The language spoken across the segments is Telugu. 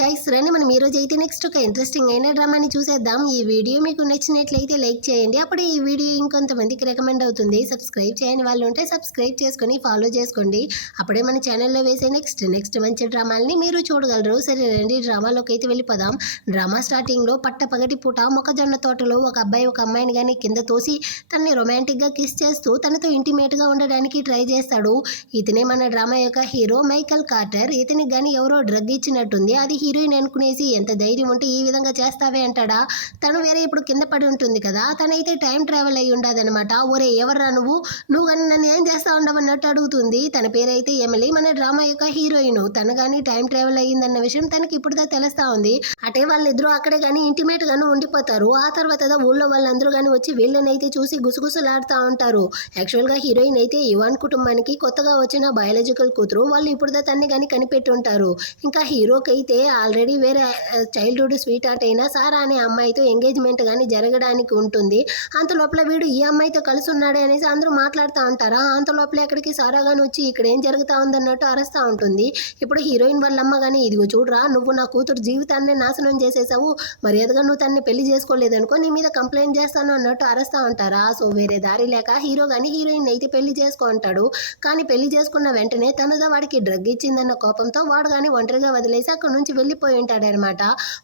గైస్ రండి మనం ఈ రోజు అయితే నెక్స్ట్ ఒక ఇంట్రెస్టింగ్ అయిన డ్రామాని చూసేద్దాం. ఈ వీడియో మీకు నచ్చినట్లయితే లైక్ చేయండి. అప్పుడే ఈ వీడియో ఇంకొంతమందికి రికమెండ్ అవుతుంది. సబ్స్క్రైబ్ చేయని వాళ్ళు ఉంటే సబ్స్క్రైబ్ చేసుకొని ఫాలో చేసుకోండి. అప్పుడే మన ఛానల్లో వేసే నెక్స్ట్ మంచి డ్రామాలని మీరు చూడగలరు. సరే రండి డ్రామాలోకి అయితే వెళ్ళిపోదాం. డ్రామా స్టార్టింగ్లో పగటి పూట మొక్కజొన్న తోటలో ఒక అబ్బాయి ఒక అమ్మాయిని కానీ కింద తోసి తనని రొమాంటిక్గా కిస్ చేస్తూ తనతో ఇంటిమేట్గా ఉండడానికి ట్రై చేస్తాడు. ఇతనే మన డ్రామా యొక్క హీరో మైకల్ కార్టర్. ఇతనికి కానీ ఎవరో డ్రగ్ ఇచ్చినట్టుంది. అది హీరోయిన్ అనుకునేసి ఎంత ధైర్యం ఉంటే ఈ విధంగా చేస్తావే అంటాడా. తను వేరే ఇప్పుడు కింద పడి ఉంటుంది కదా, తనైతే టైం ట్రావెల్ అయ్యి ఉండదనమాట. ఒరే ఎవర్రా నువ్వు కానీ నన్ను ఏం చేస్తా ఉండవన్నట్టు అడుగుతుంది. తన పేరైతే ఎమిలీ, మన డ్రామా యొక్క హీరోయిన్. తను కానీ టైం ట్రావెల్ అయ్యిందన్న విషయం తనకి ఇప్పుడుదా తెలుస్తా ఉంది. అటే వాళ్ళిద్దరూ అక్కడే కానీ ఇంటిమేట్ గాను ఉండిపోతారు. ఆ తర్వాత ఊళ్ళో వాళ్ళందరూ కానీ వచ్చి వీళ్ళనైతే చూసి గుసగుసలాడుతూ ఉంటారు. యాక్చువల్గా హీరోయిన్ అయితే యువన్ కుటుంబానికి కొత్తగా వచ్చిన బయాలజికల్ కూతురు. వాళ్ళు ఇప్పుడుదా తన్ని కానీ కనిపెట్టి ఉంటారు. ఇంకా హీరోకి అయితే ఆల్రెడీ వేరే చైల్డ్హుడ్ స్వీట్ హార్ట్ అయినా సారా అనే అమ్మాయితో ఎంగేజ్మెంట్ కానీ జరగడానికి ఉంటుంది. అంత లోపల వీడు ఈ అమ్మాయితో కలిసి ఉన్నాడే అనేసి అందరూ మాట్లాడుతూ ఉంటారా. అంత లోపల ఎక్కడికి సారా కానీ వచ్చి ఇక్కడ ఏం జరుగుతూ ఉందన్నట్టు అరుస్తూ ఉంటుంది. ఇప్పుడు హీరోయిన్ వాళ్ళ అమ్మ కానీ ఇదిగో చూడరా, నువ్వు నా కూతురు జీవితాన్ని నాశనం చేసేసావు, మర్యాదగా నువ్వు తన్ని పెళ్లి చేసుకోలేదనుకో నీ మీద కంప్లైంట్ చేస్తాను అన్నట్టు అరుస్తూ ఉంటారా. సో వేరే దారి లేక హీరో కానీ హీరోయిన్ అయితే పెళ్లి చేసుకో అంటాడు. కానీ పెళ్లి చేసుకున్న వెంటనే తనదా వాడికి డ్రగ్ ఇచ్చిందన్న కోపంతో వాడు కానీ ఒంటరిగా వదిలేసి అక్కడ నుంచి వెళ్ళిపోయి ఉంటాడనమాట.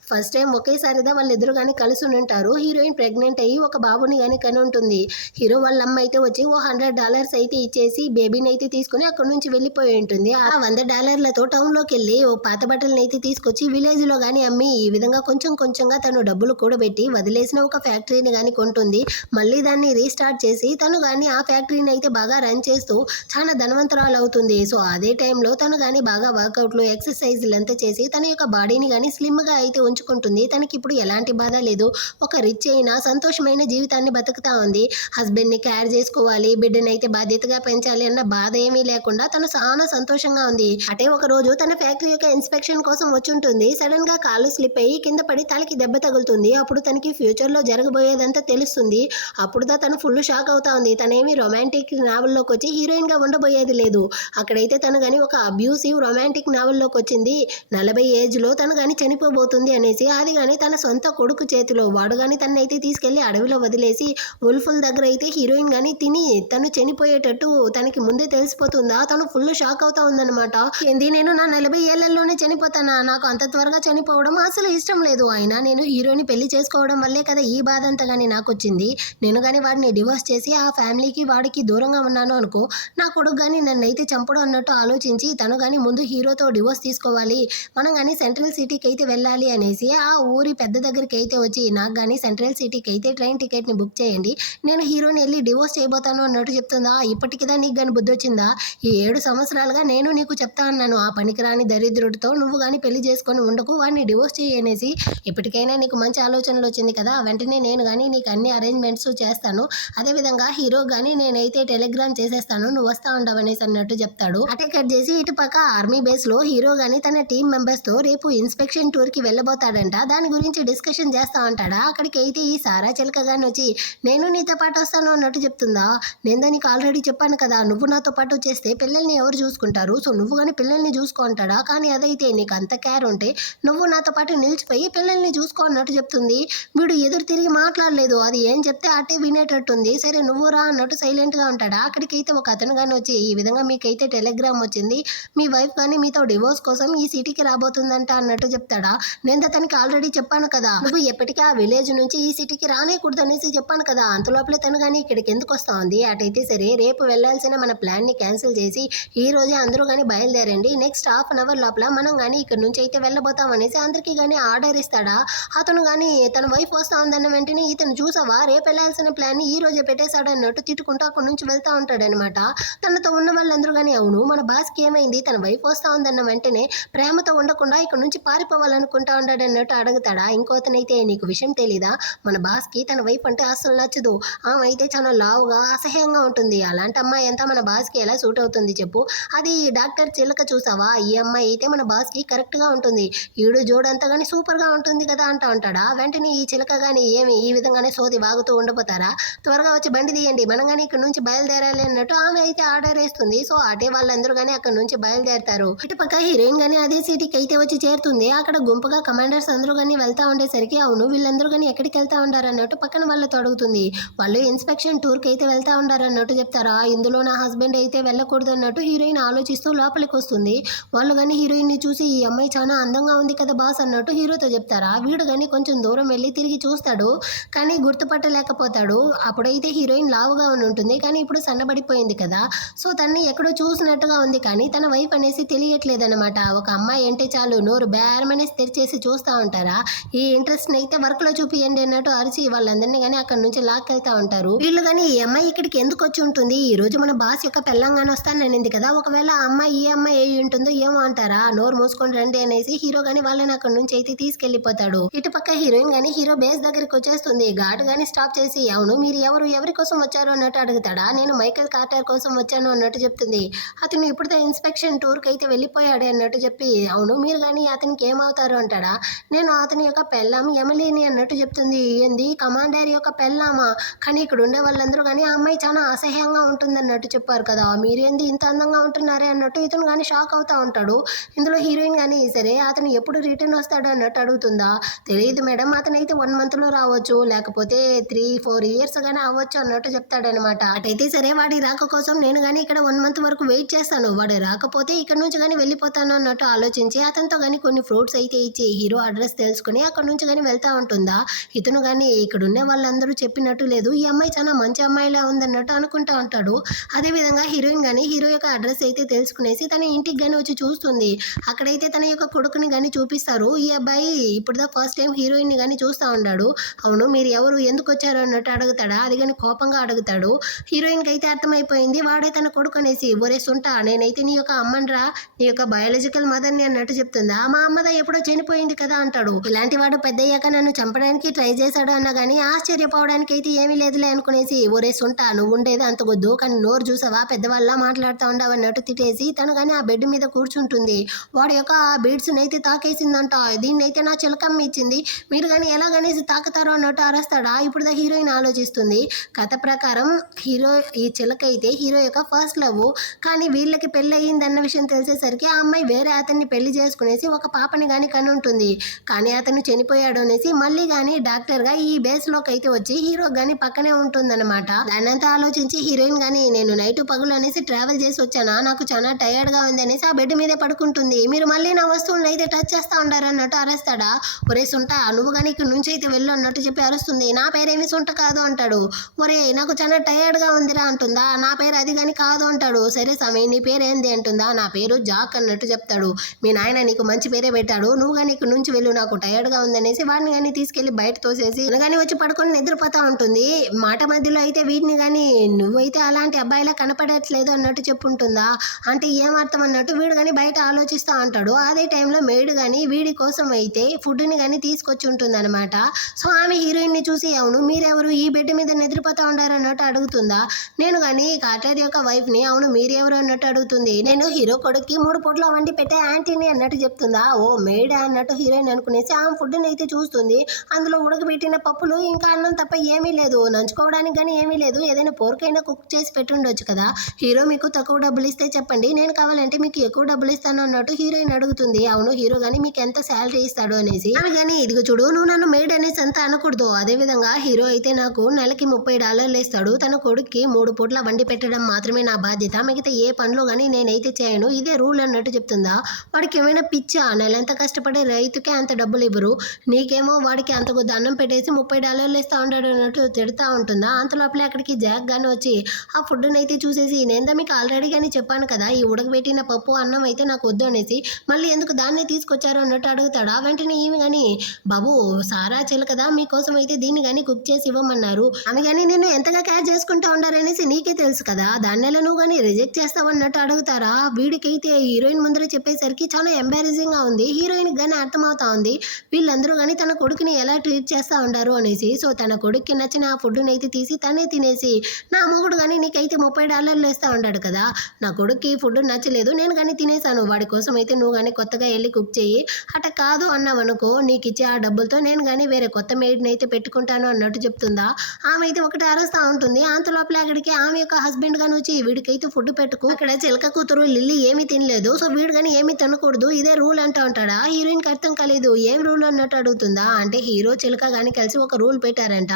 ఫస్ట్ టైం ఒకేసారిగా వాళ్ళిద్దరు కానీ కలిసి ఉంటారు. హీరోయిన్ ప్రెగ్నెంట్ అయ్యి ఒక బాబుని కానీ కని ఉంటుంది. హీరో వాళ్ళ అమ్మ అయితే వచ్చి ఓ $100 అయితే ఇచ్చేసి బేబీని అయితే తీసుకుని అక్కడ నుంచి వెళ్ళిపోయి ఉంటుంది. ఆ $100తో టౌన్లోకి వెళ్ళి ఓ పాత బట్టలను అయితే తీసుకొచ్చి విలేజ్లో కానీ అమ్మి ఈ విధంగా కొంచెంగా తను డబ్బులు కూడబెట్టి వదిలేసిన ఒక ఫ్యాక్టరీని కానీ కొంటుంది. మళ్ళీ దాన్ని రీస్టార్ట్ చేసి తను కానీ ఆ ఫ్యాక్టరీని అయితే బాగా రన్ చేస్తూ చాలా ధనవంతురాలు అవుతుంది. సో అదే టైంలో తను కానీ బాగా వర్కౌట్లు ఎక్సర్సైజ్లు అంతా చేసి తన యొక్క బాడీని కానీ స్లిమ్గా అయితే ఉంచుకుంటుంది. తనకి ఇప్పుడు ఎలాంటి బాధ లేదు. ఒక రిచ్ అయినా సంతోషమైన జీవితాన్ని బతుకుతా ఉంది. హస్బెండ్ని కేర్ చేసుకోవాలి, బిడ్డని అయితే బాధ్యతగా పెంచాలి అన్న బాధ ఏమీ లేకుండా తను చాలా సంతోషంగా ఉంది. అటే ఒక రోజు తన ఫ్యాక్టరీ యొక్క ఇన్స్పెక్షన్ కోసం వచ్చి ఉంటుంది. సడన్ గా కాలు స్లిప్ అయ్యి కింద పడి తలకి దెబ్బ తగులుతుంది. అప్పుడు తనకి ఫ్యూచర్ లో జరగబోయేదంతా తెలుస్తుంది. అప్పుడుదా తను ఫుల్ షాక్ అవుతా ఉంది. తనేమి రొమాంటిక్ నావెల్లోకి వచ్చి హీరోయిన్ గా ఉండబోయేది లేదు. అక్కడైతే తను కానీ ఒక అబ్యూసివ్ రొమాంటిక్ నావెల్లోకి వచ్చింది. 40 ఏజ్లో తను కానీ చనిపోబోతుంది అనేసి. అది కానీ తన సొంత కొడుకు చేతిలో. వాడు కానీ తను అయితే తీసుకెళ్లి అడవిలో వదిలేసి ఉల్ఫుల్ దగ్గర అయితే హీరోయిన్ కానీ తిని తను చనిపోయేటట్టు తనకి ముందే తెలిసిపోతుందా. తను ఫుల్ షాక్ అవుతా ఉందన్నమాట. ఏంది నేను నా 40 ఏళ్లలోనే చనిపోతానా, నాకు అంత త్వరగా చనిపోవడం అసలు ఇష్టం లేదు. అయినా నేను హీరోని పెళ్లి చేసుకోవడం వల్లే కదా ఈ బాధ అంతా కానీ నాకు వచ్చింది. నేను కానీ వాడిని డివోర్స్ చేసి ఆ ఫ్యామిలీకి వాడికి దూరంగా ఉన్నాను అనుకో, నా కొడుకు కానీ నన్ను అయితే చంపడం అన్నట్టు ఆలోచించి తను కానీ ముందు హీరోతో డివోర్స్ తీసుకోవాలి, మనం కానీ సెంట్రల్ సిటీకి అయితే వెళ్ళాలి అనేసి ఆ ఊరి పెద్ద దగ్గరికి అయితే వచ్చి నాకు కానీ సెంట్రల్ సిటీకి అయితే ట్రైన్ టికెట్ని బుక్ చేయండి, నేను హీరోని వెళ్ళి డివోర్స్ చేయబోతాను అన్నట్టు చెప్తుందా. ఇప్పటికిదా నీకు కానీ బుద్ధి వచ్చిందా? ఈ 7 సంవత్సరాలుగా నేను నీకు చెప్తా అన్నాను, ఆ పనికిరాని దరిద్రుడితో నువ్వు కానీ పెళ్లి చేసుకొని ఉండకు, వాడిని డివోర్స్ చేయనేసి. ఇప్పటికైనా నీకు మంచి ఆలోచనలు వచ్చింది కదా, వెంటనే నేను కానీ నీకు అన్ని అరేంజ్మెంట్స్ చేస్తాను, అదేవిధంగా హీరో కానీ నేనైతే టెలిగ్రామ్ చేసేస్తాను, నువ్వు వస్తా ఉండవనేసి అన్నట్టు చెప్తాడు. అటే కట్ చేసి ఇటు పక్క ఆర్మీ బేస్ లో హీరో కానీ తన టీం మెంబర్స్ తో రేపు ఇన్స్పెక్షన్ టూర్ కి వెళ్ళబోతాడంట. దాని గురించి డిస్కషన్ చేస్తా ఉంటాడా. అక్కడికి అయితే ఈ సారా చిలక గాని వచ్చి నేను నీతో పాటు వస్తాను అన్నట్టు చెప్తుందా. నేను నీకు ఆల్రెడీ చెప్పాను కదా, నువ్వు నాతో పాటు వచ్చేస్తే పిల్లల్ని ఎవరు చూసుకుంటారు, సో నువ్వు కానీ పిల్లల్ని చూసుకో అంటాడా. కానీ అదైతే నీకు అంత కేర్ ఉంటే నువ్వు నాతో పాటు నిలిచిపోయి పిల్లల్ని చూసుకో అన్నట్టు చెప్తుంది. వీడు ఎదురు తిరిగి మాట్లాడలేదు. అది ఏం చెప్తే అటే వినేటట్టుంది. సరే నువ్వు రా అన్నట్టు సైలెంట్ గా ఉంటాడా. అక్కడికైతే ఒక అతను కానీ వచ్చి ఈ విధంగా మీకైతే టెలిగ్రామ్ వచ్చింది, మీ వైఫ్ కానీ మీతో డివోర్స్ కోసం ఈ సిటీకి రాబోతుందంట అన్నట్టు చెప్తాడా. నేను అతనికి ఆల్రెడీ చెప్పాను కదా, నువ్వు ఎప్పటికీ ఆ విలేజ్ నుంచి ఈ సిటీకి రానేకూడదు అనేసి చెప్పాను కదా. అంతలోపలే తను కానీ ఇక్కడికి ఎందుకు వస్తా ఉంది. అటైతే సరే రేపు వెళ్లాల్సిన మన ప్లాన్ ని క్యాన్సిల్ చేసి ఈ రోజే అందరూ కానీ బయలుదేరండి, నెక్స్ట్ ½ అన్ అవర్ లోపల మనం కానీ ఇక్కడ నుంచి అయితే వెళ్ళబోతాం అనేసి అందరికీ కానీ ఆర్డర్ ఇస్తాడా. అతను కానీ తన వైఫ్ వస్తా ఉందన్న వెంటనే ఇతను చూసావా రేపు వెళ్లాల్సిన ప్లాన్ ని ఈ రోజే పెట్టేశాడు అన్నట్టు తిట్టుకుంటూ అక్కడి నుంచి వెళ్తా ఉంటాడనమాట. తనతో ఉన్న వాళ్ళందరూ కానీ అవును మన బాస్కి ఏమైంది, తన వైఫ్ వస్తా ఉందన్న వెంటనే ప్రేమతో ఉండకుండా ఇక్కడ నుంచి పారిపోవాలనుకుంటా ఉంటాడు అన్నట్టు అడుగుతాడా. ఇంకోతనైతే నీకు విషయం తెలీదా, మన బాస్కి తన వైఫ్ అంటే అసలు నచ్చదు, ఆమె అయితే చాలా లావుగా అసహ్యంగా ఉంటుంది, అలాంటి అమ్మాయి అంతా మన బాస్కి ఎలా సూట్ అవుతుంది చెప్పు. అది డాక్టర్ చిలక చూసావా, ఈ అమ్మాయి అయితే మన బాస్కి కరెక్ట్గా ఉంటుంది, ఈడు జోడంతా కానీ సూపర్గా ఉంటుంది కదా అంటా ఉంటాడా. వెంటనే ఈ చిలక కానీ ఏమి ఈ విధంగానే సోది వాగుతూ ఉండిపోతారా, త్వరగా వచ్చి బండి తీయండి మనం కానీ ఇక్కడ నుంచి బయలుదేరాలి అన్నట్టు ఆమె అయితే ఆర్డర్ వేస్తుంది. సో అటే వాళ్ళందరూ కానీ అక్కడ నుంచి బయలుదేరతారు. ఇటుపక్క హీరోయిన్ కానీ అదే సిటీకి అయితే వచ్చి చేరుతుంది. అక్కడ గుంపుగా కమాండర్స్ అందరూ కానీ వెళ్తా ఉండేసరికి అవును వీళ్ళందరూ కానీ ఎక్కడికి వెళ్తా ఉండారు అన్నట్టు పక్కన వాళ్ళతో అడుగుతుంది. వాళ్ళు ఇన్స్పెక్షన్ టూర్కి అయితే వెళ్తా ఉండారు అన్నట్టు చెప్తారా. ఇందులో నా హస్బెండ్ అయితే వెళ్ళకూడదు అన్నట్టు హీరోయిన్ ఆలోచిస్తూ లోపలికి వస్తుంది. వాళ్ళు కానీ హీరోయిన్ని చూసి ఈ అమ్మాయి చాలా అందంగా ఉంది కదా బాస్ అన్నట్టు హీరోతో చెప్తారా. వీడు కానీ కొంచెం దూరం వెళ్ళి తిరిగి చూస్తాడు, కానీ గుర్తుపట్టలేకపోతాడు. అప్పుడైతే హీరోయిన్ లావుగా ఉంటుంది, కానీ ఇప్పుడు సన్నబడిపోయింది కదా. సో తన్ని ఎక్కడో చూసినట్టుగా ఉంది, కానీ తన వైఫ్ అనేసి తెలియట్లేదన్నమాట. ఒక అమ్మాయి అంటే చాలు నోరు బేరమనేసి తెరిచేసి చూస్తూ ఉంటారా. ఈ ఇంట్రెస్ట్ని అయితే వర్క్లో చూపియండి అన్నట్టు అరిచి వాళ్ళందరినీ కానీ అక్కడ నుంచి లాక్కెళ్తా ఉంటారు. వీళ్ళు కానీ ఈ అమ్మాయి ఇక్కడికి ఎందుకు వచ్చి ఉంటుంది, ఈ రోజు మన బాస్ యొక్క పెళ్ళంగానే వస్తాననింది కదా, ఒకవేళ ఆ అమ్మాయి ఈ అమ్మాయి ఏ ఉంటుందో ఏమో అంటారా. నోరు మూసుకొని రండి అనేసి హీరో గానీ వాళ్ళని అక్కడ నుంచి అయితే తీసుకెళ్లిపోతాడు. ఇటుపక్క హీరోయిన్ గానీ హీరో బేస్ దగ్గరికి వచ్చేస్తుంది. ఘాట్ గానీ స్టాప్ చేసి అవును మీరు ఎవరి కోసం వచ్చారు అన్నట్టు అడుగుతాడా. నేను మైకేల్ కార్టర్ కోసం వచ్చాను అన్నట్టు చెప్తుంది. అతను ఇప్పుడుతో ఇన్స్పెక్షన్ టూర్కి అయితే వెళ్ళిపోయాడు అన్నట్టు చెప్పి అవును మీరు కానీ అతనికి ఏమవుతారు అంటాడా. నేను అతని యొక్క పెళ్ళాం ఎమలీని అన్నట్టు చెప్తుంది. ఏంది కమాండర్ యొక్క పెళ్ళామా, కానీ ఇక్కడ ఉండే వాళ్ళందరూ కానీ ఆ అమ్మాయి చాలా అసహ్యంగా ఉంటుంది అన్నట్టు చెప్పారు కదా, మీరేంది ఇంత అందంగా ఉంటున్నారే అన్నట్టు ఇతను కానీ షాక్ అవుతా ఉంటాడు. ఇందులో హీరోయిన్ కానీ సరే అతను ఎప్పుడు రిటర్న్ వస్తాడు అన్నట్టు అడుగుతుందా. తెలియదు మేడం, అతనైతే 1 monthలో రావచ్చు, లేకపోతే 3-4 years కానీ అవ్వచ్చు అన్నట్టు చెప్తాడనమాట. అటైతే సరే వాడి రాక కోసం నేను కానీ ఇక్కడ 1 month వరకు వెయిట్ చేస్తాను, వాడు రాకపోతే ఇక్కడ నుంచి కానీ వెళ్ళిపోతాను అన్నట్టు ఆలోచించి అతనితో కానీ కొన్ని ఫ్రూట్స్ అయితే ఇచ్చి హీరో అడ్రస్ తెలుసుకుని అక్కడ నుంచి కానీ వెళ్తా ఉంటుందా. ఇతను కానీ ఇక్కడ ఉండే వాళ్ళందరూ చెప్పినట్టు లేదు, ఈ అమ్మాయి చాలా మంచి అమ్మాయిలా ఉందన్నట్టు అనుకుంటా ఉంటాడు. అదేవిధంగా హీరోయిన్ కానీ హీరో యొక్క అడ్రస్ అయితే తెలుసుకునేసి తన ఇంటికి కానీ వచ్చి చూస్తుంది. అక్కడైతే తన యొక్క కొడుకుని కానీ చూపిస్తారు. ఈ అబ్బాయి ఇప్పుడు ఫస్ట్ టైం హీరోయిన్ని కానీ చూస్తూ ఉన్నాడు. అవును మీరు ఎవరు ఎందుకు వచ్చారు అన్నట్టు అడుగుతాడా. అది కానీ కోపంగా అడుగుతాడు. హీరోయిన్కి అయితే అర్థమైపోయింది వాడే తన కొడుకు అనేసి. ఒరే సుంటా నేనైతే నీ యొక్క అమ్మన్రా, నీ యొక్క బయాలజికల్ మదర్ని అన్నట్టు చెప్తుందా. మా అమ్మదా ఎప్పుడో చనిపోయింది కదా అంటాడు. ఇలాంటి వాడు పెద్దయ్యాక నన్ను చంపడానికి ట్రై చేశాడు అన్నా కానీ ఆశ్చర్యపోవడానికి అయితే ఏమీ లేదులే అనుకునేసి ఒరే సుంటా నువ్వు ఉండేది అంత గొద్దు, కానీ నోరు చూసావా పెద్దవాళ్ళ మాట్లాడుతూ ఉండవు అన్నట్టు తిట్టేసి తను కానీ ఆ బెడ్ మీద కూర్చుంటుంది. వాడి యొక్క ఆ బీడ్స్ని అయితే తాకేసిందంట. దీన్ని అయితే నా చిలకమ్మ ఇచ్చింది, మీరు కానీ ఎలాగనేసి తాకుతారో అన్నట్టు అరస్తాడా. ఇప్పుడు హీరోయిన్ ఆలోచిస్తుంది. కథ ప్రకారం హీరో ఈ చిలక అయితే హీరో యొక్క ఫస్ట్ లవ్, కానీ వీళ్ళకి పెళ్ళి అయ్యిందన్న విషయం తెలిసేసరికి ఆ అమ్మాయి వేరే అతన్ని పెళ్లి చేసుకునేసి ఒక పాపని కానీ కనుంటుంది. కానీ అతను చనిపోయాడు అనేసి మళ్ళీ కానీ డాక్టర్గా ఈ బేస్లోకి అయితే వచ్చి హీరో కానీ పక్కనే ఉంటుందన్నమాట. దాన్నంతా ఆలోచించి హీరోయిన్ కానీ నేను నైట్ పగులు అనేసి ట్రావెల్ చేసి వచ్చానా, నాకు చాలా టైర్డ్గా ఉంది అనేసి ఆ బెడ్ మీదే పడుకుంటుంది. మీరు మళ్ళీ నా వస్తువులను అయితే టచ్ చేస్తూ ఉండారు అన్నట్టు అరుస్తాడా. ఒరే సుంట నువ్వు కానీ ఇక్కడ నుంచి అయితే వెళ్ళు అన్నట్టు చెప్పి అరుస్తుంది. నా పేరేమి సుంట కాదు అంటాడు. ఒరే నాకు చాలా టైర్డ్గా ఉందిరా అంటుందా. నా పేరు అది కానీ కాదు అంటాడు. సరే సమయం నీ పేరు ఏంది అంటుందా. నా పేరు జాక్ అన్నట్టు చెప్తాడు. మీ నాయన నీకు మంచి పేరే పెట్టాడు, నువ్వు కానీ ఇక్కడ నుంచి వెళ్ళు, నాకు టైర్డ్గా ఉందనేసి వాడిని కానీ తీసుకెళ్లి బయట తోసేసి కానీ వచ్చి పడుకొని నిద్రపోతా ఉంటుంది. మాట మధ్యలో అయితే వీటిని కానీ నువ్వైతే అలాంటి అబ్బాయిలా కనపడట్లేదు అన్నట్టు చెప్పుంటుందా. అంటే ఏమర్థం అన్నట్టు వీడు కానీ బయట ఆలోచిస్తూ ఉంటాడు. అదే టైంలో మేడ్ కానీ వీడి కోసం అయితే ఫుడ్ని కానీ తీసుకొచ్చి ఉంటుంది అనమాట. సో ఆమె హీరోయిన్ని చూసి అవును మీరెవరు ఈ బెడ్ మీద నిద్రపోతా ఉండారు అన్నట్టు అడుగుతుందా. నేను కానీ కార్టర్ యొక్క వైఫ్ని, అవును మీరెవరు అన్నట్టు అడుగుతుంది. నేను హీరో కొడుక్కి 3 పూట్ల వండి పెట్టే యాంటీని అన్నట్టు చెప్తుందా. ఓ మేడ్ అన్నట్టు హీరోయిన్ అనుకునేసి ఆమె ఫుడ్ని అయితే చూస్తుంది. అందులో ఉడకబెట్టిన పప్పులు ఇంకా అన్నం తప్ప ఏమీ లేదు, నంచుకోవడానికి కానీ ఏమీ లేదు. ఏదైనా పోర్కైనా కుక్ చేసి పెట్టుండొచ్చు కదా. హీరో మీకు తక్కువ డబ్బులు ఇస్తే చెప్పండి, నేను కావాలంటే మీకు ఎక్కువ డబ్బులు ఇస్తాను అన్నట్టు హీరోయిన్ అడుగుతుంది. అవును హీరో కానీ మీకు ఎంత శాలరీ ఇస్తాడు అనేసి. ఆమె కానీ ఇదిగో చూడు నువ్వు నన్ను మేడ్ అనేసి అంత అనకూడదు. అదేవిధంగా హీరో అయితే నాకు నెలకి $30 ఇస్తాడు, తన కొడుక్కి 3 పూట్ల వండి పెట్టడం మాత్రమే నా బాధ్యత, మిగతా ఏ పనిలో కానీ నేనైతే చేయను, ఇదే రూల్ అన్నట్టు చెప్తుందా. వాడికి ఏమైనా పిచ్చా, నెలంతా కష్టపడే రైతుకే అంత డబ్బులు ఇవ్వరు, నీకేమో వాడికి అంత కొద్ది అన్నం పెట్టేసి $30 ఇస్తా ఉంటాడు అన్నట్టు తిడుతూ ఉంటుందా. అంతలోపలే అక్కడికి జాక్ గాని వచ్చి ఆ ఫుడ్ని అయితే చూసేసి నేను మీకు ఆల్రెడీ కానీ చెప్పాను కదా ఈ ఉడకబెట్టిన పప్పు అన్నం అయితే నాకు వద్దు అనేసి మళ్ళీ ఎందుకు దాన్ని తీసుకొచ్చారు అన్నట్టు అడుగుతాడా. వెంటనే ఈమె కానీ బాబు సారా చిలకదా మీకోసం అయితే దీన్ని కానీ కుక్ చేసి ఇవ్వమన్నారు, ఆమె కానీ నేను ఎంతగా క్యాచ్ చేసుకుంటా ఉండారనేసి నీకే తెలుసు కదా, దాన్నెలా నువ్వు కానీ రిజెక్ట్ చేస్తావు అన్నట్టు అడుగుతారా. వీడికైతే హీరోయిన్ ముందర చెప్పేసరికి చాలా ఎంబారసింగ్గా ఉంది. హీరోయిన్కి కానీ అర్థమవుతా ఉంది వీళ్ళందరూ కానీ తన కొడుకుని ఎలా ట్రీట్ చేస్తూ ఉండారు అనేసి. సో తన కొడుక్కి నచ్చిన ఆ ఫుడ్ని అయితే తీసి తనే తినేసి నా మొగుడు కానీ నీకైతే $30 ఇస్తా ఉంటాడు కదా, నా కొడుక్కి ఫుడ్ నచ్చలేదు నేను కానీ తినేసాను, వాడి కోసం అయితే నువ్వు కానీ కొత్తగా వెళ్ళి కుక్ చెయ్యి, అట కాదు అన్నావనుకో నీకు ఇచ్చే ఆ డబ్బులతో నేను కానీ వేరే కొత్త మెయిడ్ని అయితే పెట్టుకుంటాను అన్నట్టు చెప్తుందా. ఆమె అయితే ఒకటి అరుస్తూ ఉంటుంది. అంతలోపల అక్కడికి ఆమె యొక్క హస్బెండ్ గాని వచ్చి వీడికైతే ఫుడ్ పెట్టుకు, అక్కడ చిలక కూతురు లిల్లీ ఏమీ తినలేదు, సో వీడు కానీ ఏమీ తినకూడదు, ఇదే రూల్ రూల్ అంటూ ఉంటాడా. హీరోయిన్కి అర్థం కాలేదు. ఏం రూల్ అన్నట్టు అడుగుతుందా. అంటే హీరో చిలక కానీ కలిసి ఒక రూల్ పెట్టారంట.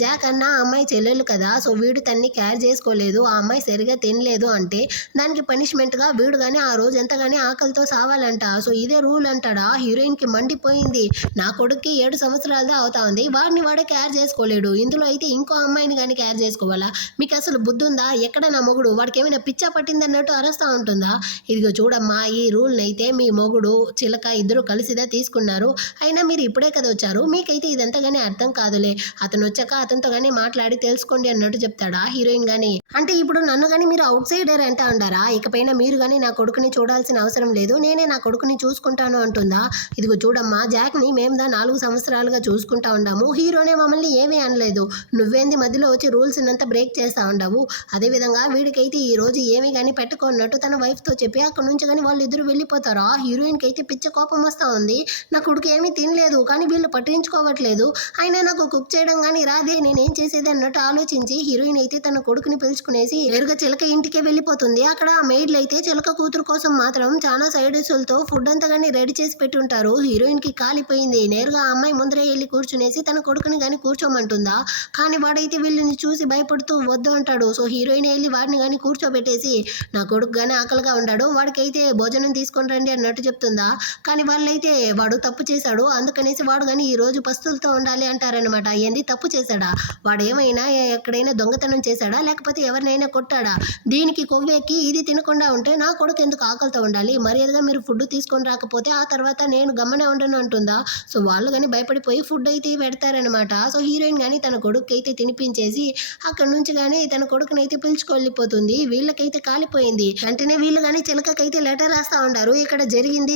జాక్ అన్న ఆ అమ్మాయి చెల్లెలు కదా, సో వీడు తన్ని కేర్ చేసుకోలేదు, ఆ అమ్మాయి సరిగా తినలేదు అంటే దానికి పనిష్మెంట్గా వీడు కానీ ఆ రోజు ఎంత కానీ ఆకలితో సావాలంట. సో ఇదే రూల్ అంటాడా. హీరోయిన్కి మండిపోయింది. నా కొడుక్కి 7 సంవత్సరాలదే అవుతా ఉంది, వాడిని వాడే కేర్ చేసుకోలేడు, ఇందులో అయితే ఇంకో అమ్మాయిని కానీ కేర్ చేసుకోవాలా, మీకు అసలు బుద్ధి ఉందా, ఎక్కడ నా మొగుడు, వాడికి ఏమైనా పిచ్చా పట్టింది అన్నట్టు అరుస్తూ ఉంటుందా. ఇదిగో చూడమ్మా, ఈ రూల్ని అయితే మీ మొగుడు చిలక ఇద్దరు కలిసిదా తీసుకున్నారు, అయినా మీరు ఇప్పుడే కదా వచ్చారు, మీకైతే ఇదంతా కానీ అర్థం కాదులే, అతను వచ్చాక అతనితో కానీ మాట్లాడి తెలుసుకోండి అన్నట్టు చెప్తాడా హీరోయిన్ కానీ. అంటే ఇప్పుడు నన్ను కానీ మీరు అవుట్ సైడర్ అంటా అంటారా, ఇకపైన మీరు కానీ నా కొడుకుని చూడాల్సిన అవసరం లేదు, నేనే నా కొడుకుని చూసుకుంటాను అంటుందా. ఇదిగో చూడమ్మా, జాక్ని మేము 4 సంవత్సరాలుగా చూసుకుంటా ఉన్నాము, హీరోనే మమ్మల్ని ఏమీ అనలేదు, నువ్వేంది మధ్యలో వచ్చి రూల్స్ అంతా బ్రేక్ చేస్తా ఉండవు. అదేవిధంగా వీడికైతే ఈ రోజు ఏమీ కానీ పెట్టుకున్నట్టు తన వైఫ్తో చెప్పి అక్కడ నుంచి కానీ వాళ్ళు ఇద్దరు వెళ్ళిపోతారా. హీరోయిన్కి అయితే పిచ్చ కోపం వస్తూ ఉంది. నా కొడుకు ఏమీ తినలేదు కానీ వీళ్ళు పట్టించుకోవట్లేదు, అయినా నాకు కుక్ చేయడం కానీ రాదే, నేనేం చేసేది అన్నట్టు ఆలోచించి హీరోయిన్ అయితే తన కొడుకుని పిలుచుకునేసి నేరుగా చిలక ఇంటికే వెళ్ళిపోతుంది. అక్కడ ఆ మెయిడ్లు అయితే చిలక కూతురు కోసం మాత్రం చాలా సైడ్ డిష్లతో ఫుడ్ అంతా కానీ రెడీ చేసి పెట్టి ఉంటారు. హీరోయిన్కి కాలిపోయింది. నేరుగా ఆ అమ్మాయి ముందరే వెళ్ళి కూర్చునేసి తన కొడుకుని కానీ కూర్చోమంటుందా, కానీ వాడైతే వీళ్ళని చూసి భయపడుతూ వద్దు అంటాడు. సో హీరోయిన్ వెళ్ళి వాడిని కానీ కూర్చోబెట్టేసి నా కొడుకు కానీ ఆకలిగా ఉన్నాడు, వాడికైతే భోజనం తీసుకొని రండి అన్నట్టు చెప్తుందా, కానీ వాళ్ళైతే వాడు తప్పు చేశాడు అందుకనేసి వాడు కానీ ఈ రోజు పస్తులతో ఉండాలి అంటారనమాట. ఏంది తప్పు చేశాడా, వాడు ఏమైనా ఎక్కడైనా దొంగతనం చేశాడా, లేకపోతే ఎవరినైనా కొట్టాడా, దీనికి కొవ్వెక్కి ఇది తినకుండా ఉంటే నా కొడుకు ఎందుకు ఆకలితో ఉండాలి, మర్యాదగా మీరు ఫుడ్ తీసుకొని రాకపోతే ఆ తర్వాత నేను గమ్మనే ఉండను అంటుందా. సో వాళ్ళు కానీ భయపడిపోయి ఫుడ్ అయితే పెడతారనమాట. సో హీరోయిన్ కానీ తన కొడుకు అయితే తినిపించేసి అక్కడ నుంచి కానీ తన కొడుకునైతే పిలుచుకెళ్ళిపోతుంది. వీళ్ళకైతే కాలిపోయింది. వెంటనే వీళ్ళు కానీ చిలకకైతే లెటర్ రాస్తా ఉంటారు. ఇక్కడ జరిగింది